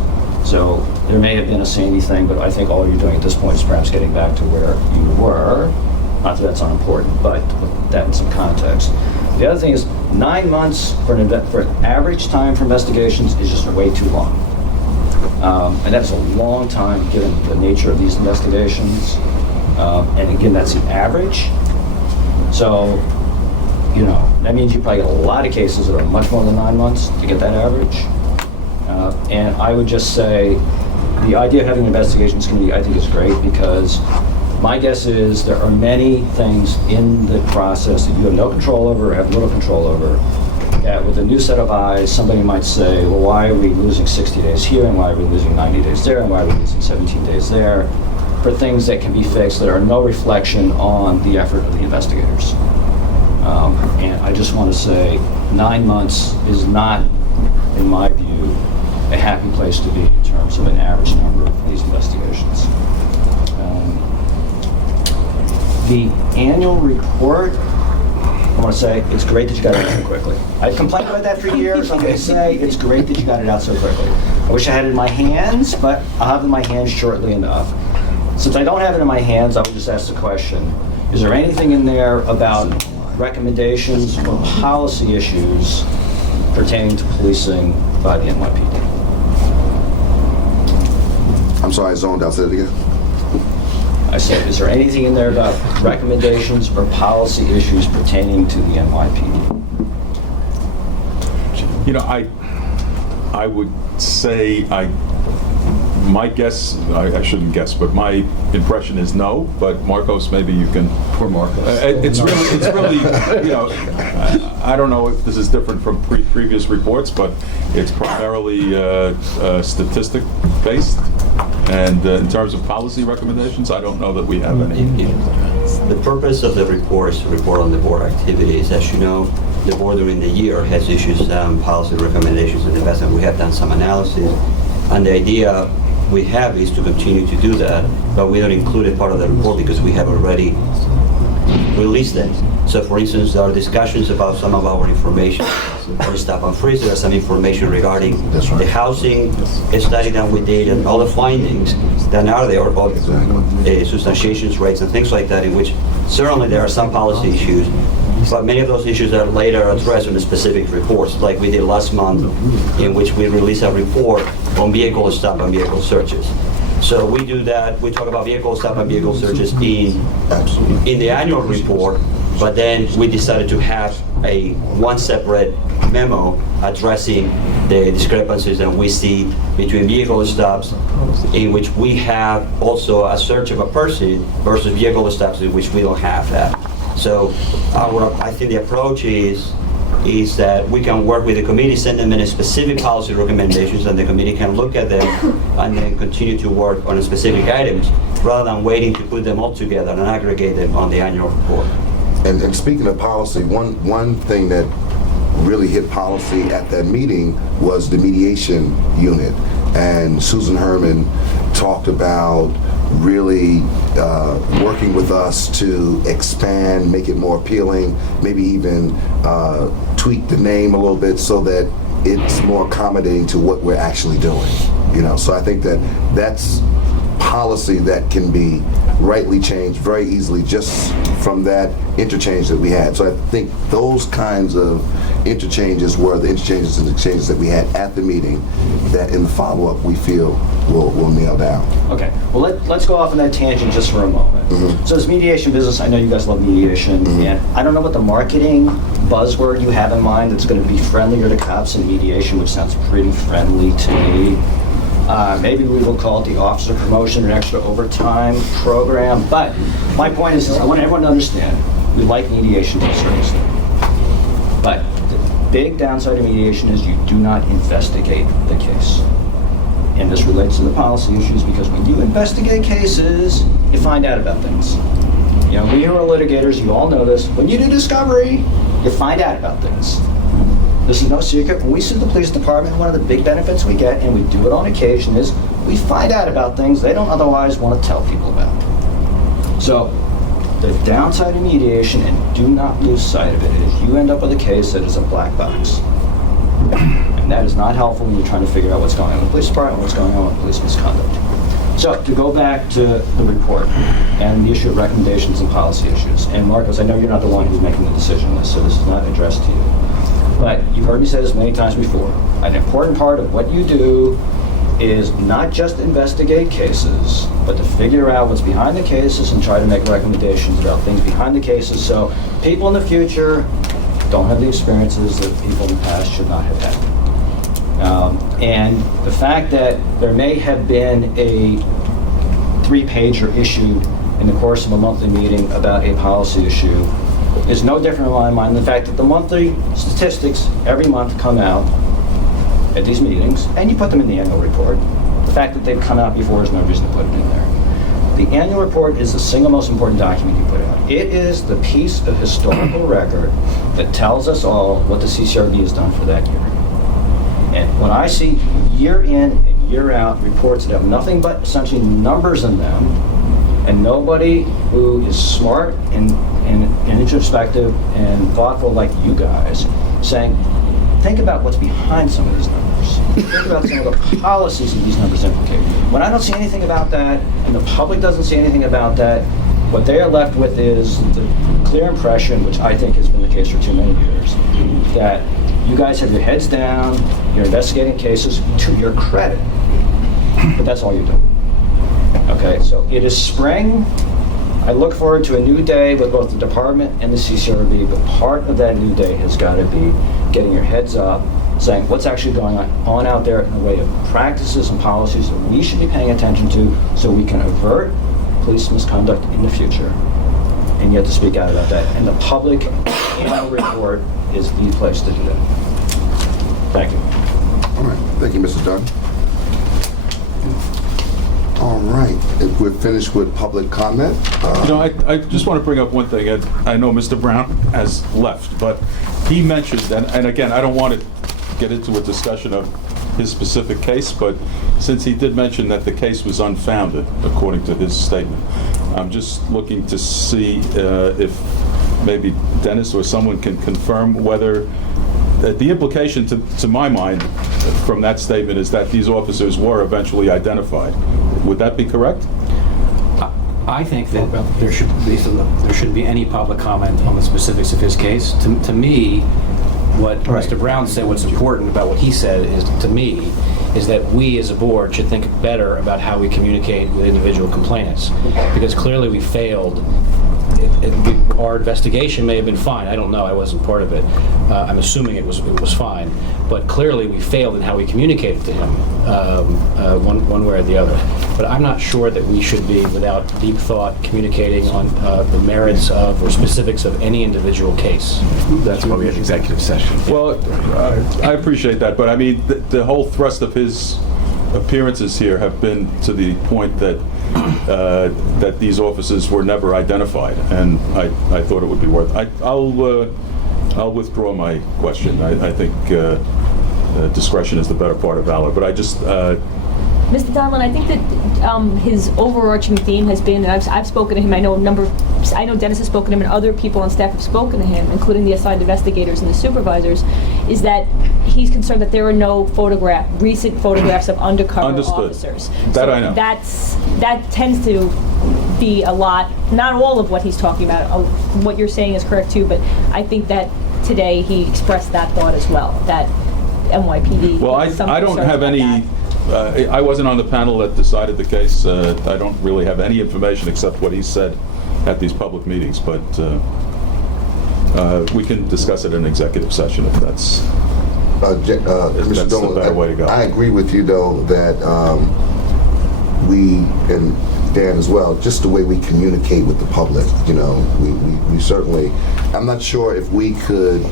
So there may have been a Sandy thing, but I think all you're doing at this point is perhaps getting back to where you were. Not that that's unimportant, but put that in some context. The other thing is 9 months for an average time for investigations is just way too long. And that's a long time given the nature of these investigations. And again, that's the average. So, that means you probably get a lot of cases that are much more than 9 months to get that average. And I would just say the idea of having an investigations committee I think is great, because my guess is there are many things in the process that you have no control over or have little control over, that with a new set of eyes, somebody might say, well, why are we losing 60 days here, and why are we losing 90 days there, and why are we losing 17 days there, for things that can be fixed that are no reflection on the effort of the investigators. And I just want to say 9 months is not, in my view, a happy place to be in terms of an average number of these investigations. The annual report, I want to say, it's great that you got it out so quickly. I've complained about that for years. I'm going to say it's great that you got it out so quickly. I wish I had it in my hands, but I'll have it in my hands shortly enough. Since I don't have it in my hands, I would just ask the question, is there anything in there about recommendations or policy issues pertaining to policing by the NYPD? I'm sorry, I zoned out. Say it again. I said, is there anything in there about recommendations or policy issues pertaining to the NYPD? I would say my guess, I shouldn't guess, but my impression is no, but Marcos, maybe you can. Poor Marcos. It's really, I don't know if this is different from previous reports, but it's primarily statistic-based. And in terms of policy recommendations, I don't know that we have any. The purpose of the report is to report on the board activities. As you know, the board during the year has issued some policy recommendations and investment. We have done some analysis, and the idea we have is to continue to do that, but we don't include it part of the report because we have already released it. So for instance, there are discussions about some of our information for stop and freeze. There are some information regarding the housing study that we did and all the findings that are there about substantiations rates and things like that, in which certainly there are some policy issues, but many of those issues are later addressed in the specific reports, like we did last month, in which we released a report on vehicle stop and vehicle searches. So we do that, we talk about vehicle stop and vehicle searches in the annual report, but then we decided to have one separate memo addressing the discrepancies that we see between vehicle stops, in which we have also a search of a person, versus vehicle stops in which we don't have that. So I think the approach is that we can work with the committee, send them in a specific policy recommendations, and the committee can look at them and then continue to work on specific items, rather than waiting to put them all together and aggregate them on the annual report. And speaking of policy, one thing that really hit policy at that meeting was the mediation unit. And Susan Herman talked about really working with us to expand, make it more appealing, maybe even tweak the name a little bit so that it's more accommodating to what we're actually doing. So I think that's policy that can be rightly changed very easily just from that interchange that we had. So I think those kinds of interchanges were the interchanges and exchanges that we had at the meeting that in the follow-up we feel will nail down. Okay, well let's go off on that tangent just for a moment. So this mediation business, I know you guys love mediation, and I don't know what the marketing buzzword you have in mind that's going to be friendlier to cops and mediation, which sounds pretty friendly to me. Maybe we will call it the officer promotion and extra overtime program. But my point is I want everyone to understand, we like mediation to a certain extent. But the big downside of mediation is you do not investigate the case. And this relates to the policy issues, because when you investigate cases, you find out about things. We who are litigators, you all know this. When you do discovery, you find out about things. This is no secret. When we sue the police department, one of the big benefits we get, and we do it on occasion, is we find out about things they don't otherwise want to tell people about. So the downside of mediation, and do not lose sight of it, is you end up with a case that is a black box. And that is not helpful when you're trying to figure out what's going on in the police department, what's going on with police misconduct. So to go back to the report and the issue of recommendations and policy issues. And Marcos, I know you're not the one who's making the decision list, so this is not addressed to you. But you've heard me say this many times before. An important part of what you do is not just investigate cases, but to figure out what's behind the cases and try to make recommendations about things behind the cases, so people in the future don't have the experiences that people in the past should not have had. And the fact that there may have been a 3-pager issued in the course of a monthly meeting about a policy issue is no different in my mind than the fact that the monthly statistics every month come out at these meetings, and you put them in the annual report. The fact that they've come out before is no reason to put it in there. The annual report is the single most important document you put out. It is the piece of historical record that tells us all what the CCRB has done for that year. And when I see year in and year out reports that have nothing but essentially numbers in them, and nobody who is smart and introspective and thoughtful like you guys saying, think about what's behind some of these numbers. Think about some of the policies that these numbers implicate. When I don't see anything about that, and the public doesn't see anything about that, what they are left with is the clear impression, which I think has been the case for too many years, that you guys have your heads down, you're investigating cases to your credit, but that's all you're doing. Okay, so it is spring. I look forward to a new day with both the department and the CCRB, but part of that new day has got to be getting your heads up, saying what's actually going on out there in the way of practices and policies that we should be paying attention to so we can avert police misconduct in the future. And you have to speak out about that. And the public annual report is the place to do that. Thank you. All right. Thank you, Mr. Dunn. All right. If we're finished with public comment. I just want to bring up one thing. I know Mr. Brown has left, but he mentioned, and again, I don't want to get into a discussion of his specific case, but since he did mention that the case was unfounded, according to his statement, I'm just looking to see if maybe Dennis or someone can confirm whether the implication to my mind from that statement is that these officers were eventually identified. Would that be correct? I think that there shouldn't be any public comment on the specifics of his case. To me, what Mr. Brown said, what's important about what he said is, to me, is that we as a board should think better about how we communicate with individual complainants. Because clearly we failed. Our investigation may have been fine. I don't know. I wasn't part of it. I'm assuming it was fine. But clearly we failed in how we communicated to him, one way or the other. But I'm not sure that we should be, without deep thought, communicating on the merits of or specifics of any individual case. That's why we had executive session. Well, I appreciate that, but I mean, the whole thrust of his appearances here have been to the point that that these officers were never identified, and I thought it would be worth. I'll withdraw my question. I think discretion is the better part of valor. But I just. Mr. Donlin, I think that his overarching theme has been, and I've spoken to him, I know Dennis has spoken to him, and other people on staff have spoken to him, including the assigned investigators and the supervisors, is that he's concerned that there are no recent photographs of undercover officers. That I know. That tends to be a lot, not all of what he's talking about. What you're saying is correct too, but I think that today he expressed that thought as well, that NYPD. Well, I don't have any. I wasn't on the panel that decided the case. I don't really have any information except what he said at these public meetings, but we can discuss it in executive session if that's, Commissioner the better way to go. I agree with you, though, that we, and Dan as well, just the way we communicate with the public, we certainly, I'm not sure if we could,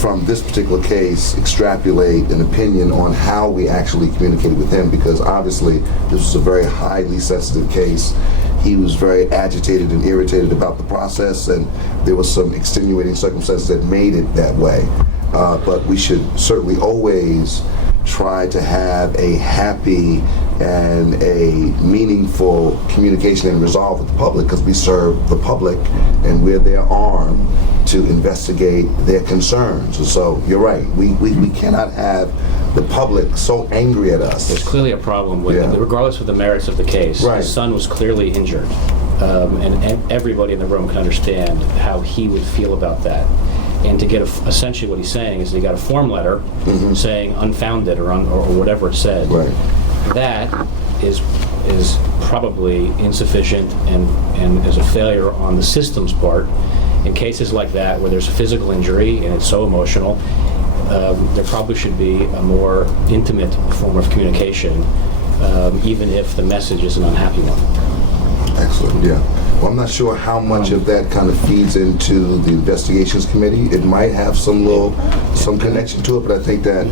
from this particular case, extrapolate an opinion on how we actually communicated with him, because obviously this was a very highly sensitive case. He was very agitated and irritated about the process, and there was some extenuating circumstances that made it that way. But we should certainly always try to have a happy and a meaningful communication and resolve with the public, because we serve the public and we're their arm to investigate their concerns. So you're right, we cannot have the public so angry at us. There's clearly a problem with it, regardless of the merits of the case. Right. His son was clearly injured, and everybody in the room can understand how he would feel about that. And to get essentially what he's saying is he got a form letter saying unfounded or whatever it said. Right. That is probably insufficient and is a failure on the system's part. In cases like that where there's a physical injury and it's so emotional, there probably should be a more intimate form of communication, even if the message is an unhappy one. Excellent, yeah. Well, I'm not sure how much of that kind of feeds into the investigations committee. It might have some connection to it, but I think that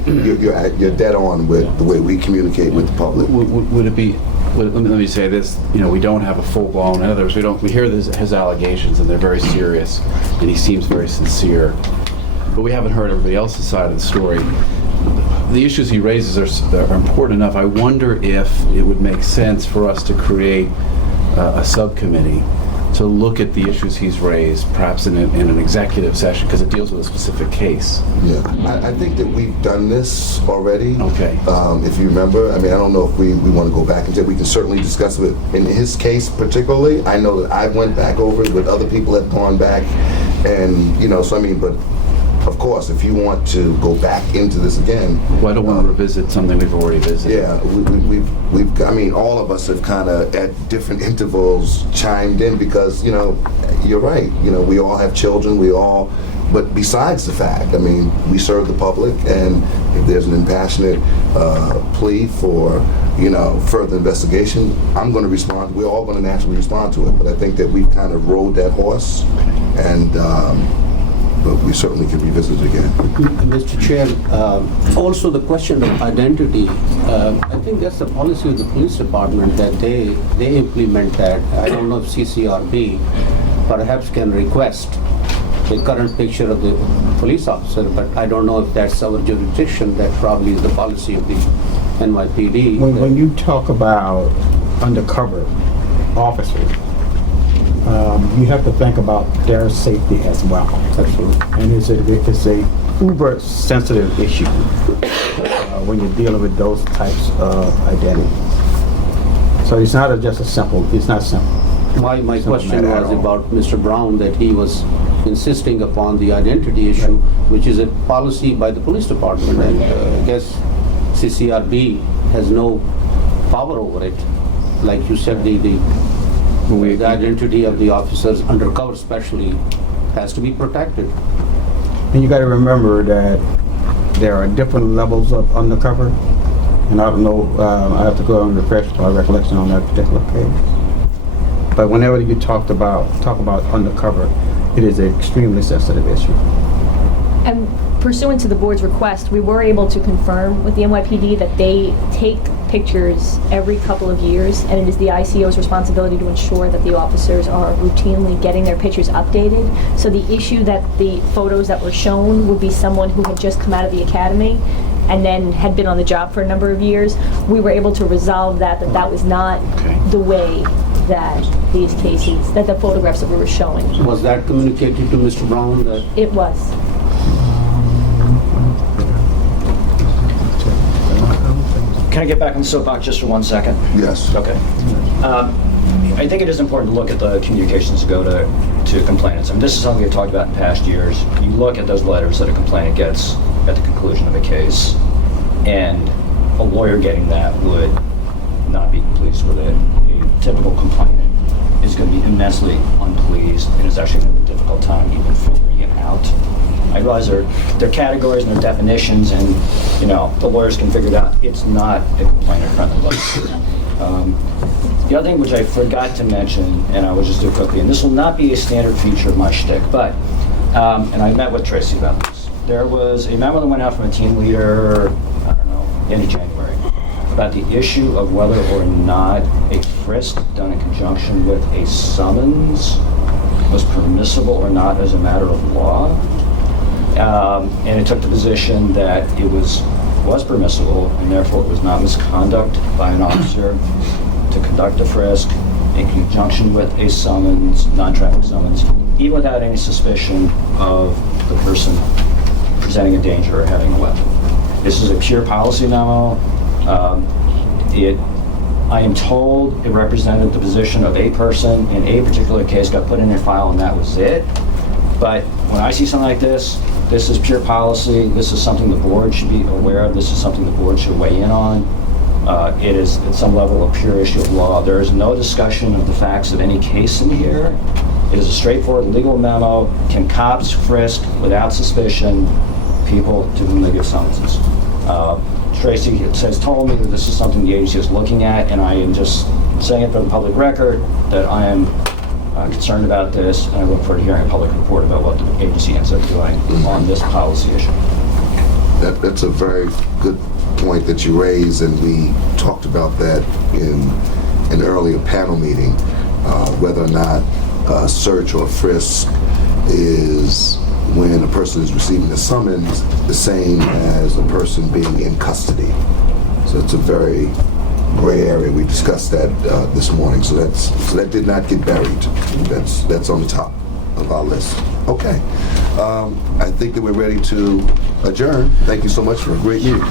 you're dead on with the way we communicate with the public. Would it be? Let me say this. We don't have a full-blown. In other words, we hear his allegations, and they're very serious, and he seems very sincere. But we haven't heard everybody else's side of the story. The issues he raises are important enough. I wonder if it would make sense for us to create a subcommittee to look at the issues he's raised, perhaps in an executive session, because it deals with a specific case. Yeah, I think that we've done this already. Okay. If you remember, I don't know if we want to go back and we can certainly discuss it. In his case particularly, I know that I went back over it, but other people have gone back, and but of course, if you want to go back into this again, well, I don't want to revisit something we've already visited. Yeah, we've all of us have kind of at different intervals chimed in, because you're right. We all have children. But besides the fact, we serve the public, and if there's an impassionate plea for further investigation, I'm going to respond. We're all going to naturally respond to it. But I think that we've kind of rode that horse, and. But we certainly can revisit it again. Mr. Chair, also the question of identity, I think that's the policy of the police department, that they implement that. I don't know if CCRB perhaps can request a current picture of the police officer, but I don't know if that's our jurisdiction. That probably is the policy of the NYPD. When you talk about undercover officers, you have to think about their safety as well. Absolutely. And it's a uber sensitive issue when you're dealing with those types of identities. So it's not just it's not simple. My question was about Mr. Brown, that he was insisting upon the identity issue, which is a policy by the police department, and I guess CCRB has no power over it. Like you said, the identity of the officers, undercover especially, has to be protected. And you got to remember that there are different levels of undercover, and I don't know, I have to go and refresh my recollection on that particular page. But whenever you talk about undercover, it is an extremely sensitive issue. And pursuant to the board's request, we were able to confirm with the NYPD that they take pictures every couple of years, and it is the ICO's responsibility to ensure that the officers are routinely getting their pictures updated. So the issue that the photos that were shown would be someone who had just come out of the academy and then had been on the job for a number of years. We were able to resolve that was not the way that these cases, that the photographs that we were showing. Was that communicated to Mr. Brown? That It was. Can I get back on the soapbox just for 1 second? Yes. Okay. I think it is important to look at the communications that go to complainants. I mean, this is something we've talked about in past years. You look at those letters that a complainant gets at the conclusion of a case, and a lawyer getting that would not be pleased with it. A typical complainant is going to be immensely unpleased, and it's actually going to be a difficult time even figuring it out. I realize there are categories and there are definitions, and the lawyers can figure it out. It's not a complainant-friendly letter. The other thing which I forgot to mention, and I will just do quickly, and this will not be a standard feature of my shtick, but, and I met with Tracy about this. There was a memo that went out from a team leader, I don't know, end of January, about the issue of whether or not a frisk done in conjunction with a summons was permissible or not as a matter of law. And it took the position that it was permissible, and therefore it was not misconduct by an officer to conduct a frisk in conjunction with a summons, non-traffic summons, even without any suspicion of the person presenting a danger or having a weapon. This is a pure policy memo. I am told it represented the position of a person in a particular case, got put in their file, and that was it. But when I see something like this is pure policy. This is something the board should be aware of. This is something the board should weigh in on. It is at some level a pure issue of law. There is no discussion of the facts of any case in here. It is a straightforward legal memo. Can cops frisk without suspicion people to whom they give summonses? Tracy has told me that this is something the agency is looking at, and I am just saying it for the public record that I am concerned about this, and I look forward to hearing a public report about what the agency ends up doing on this policy issue. That's a very good point that you raised, and we talked about that in an earlier panel meeting, whether or not a search or a frisk is when a person is receiving a summons the same as a person being in custody. So it's a very gray area. We discussed that this morning, so that did not get buried. That's on the top of our list. Okay, I think that we're ready to adjourn. Thank you so much for a great meeting.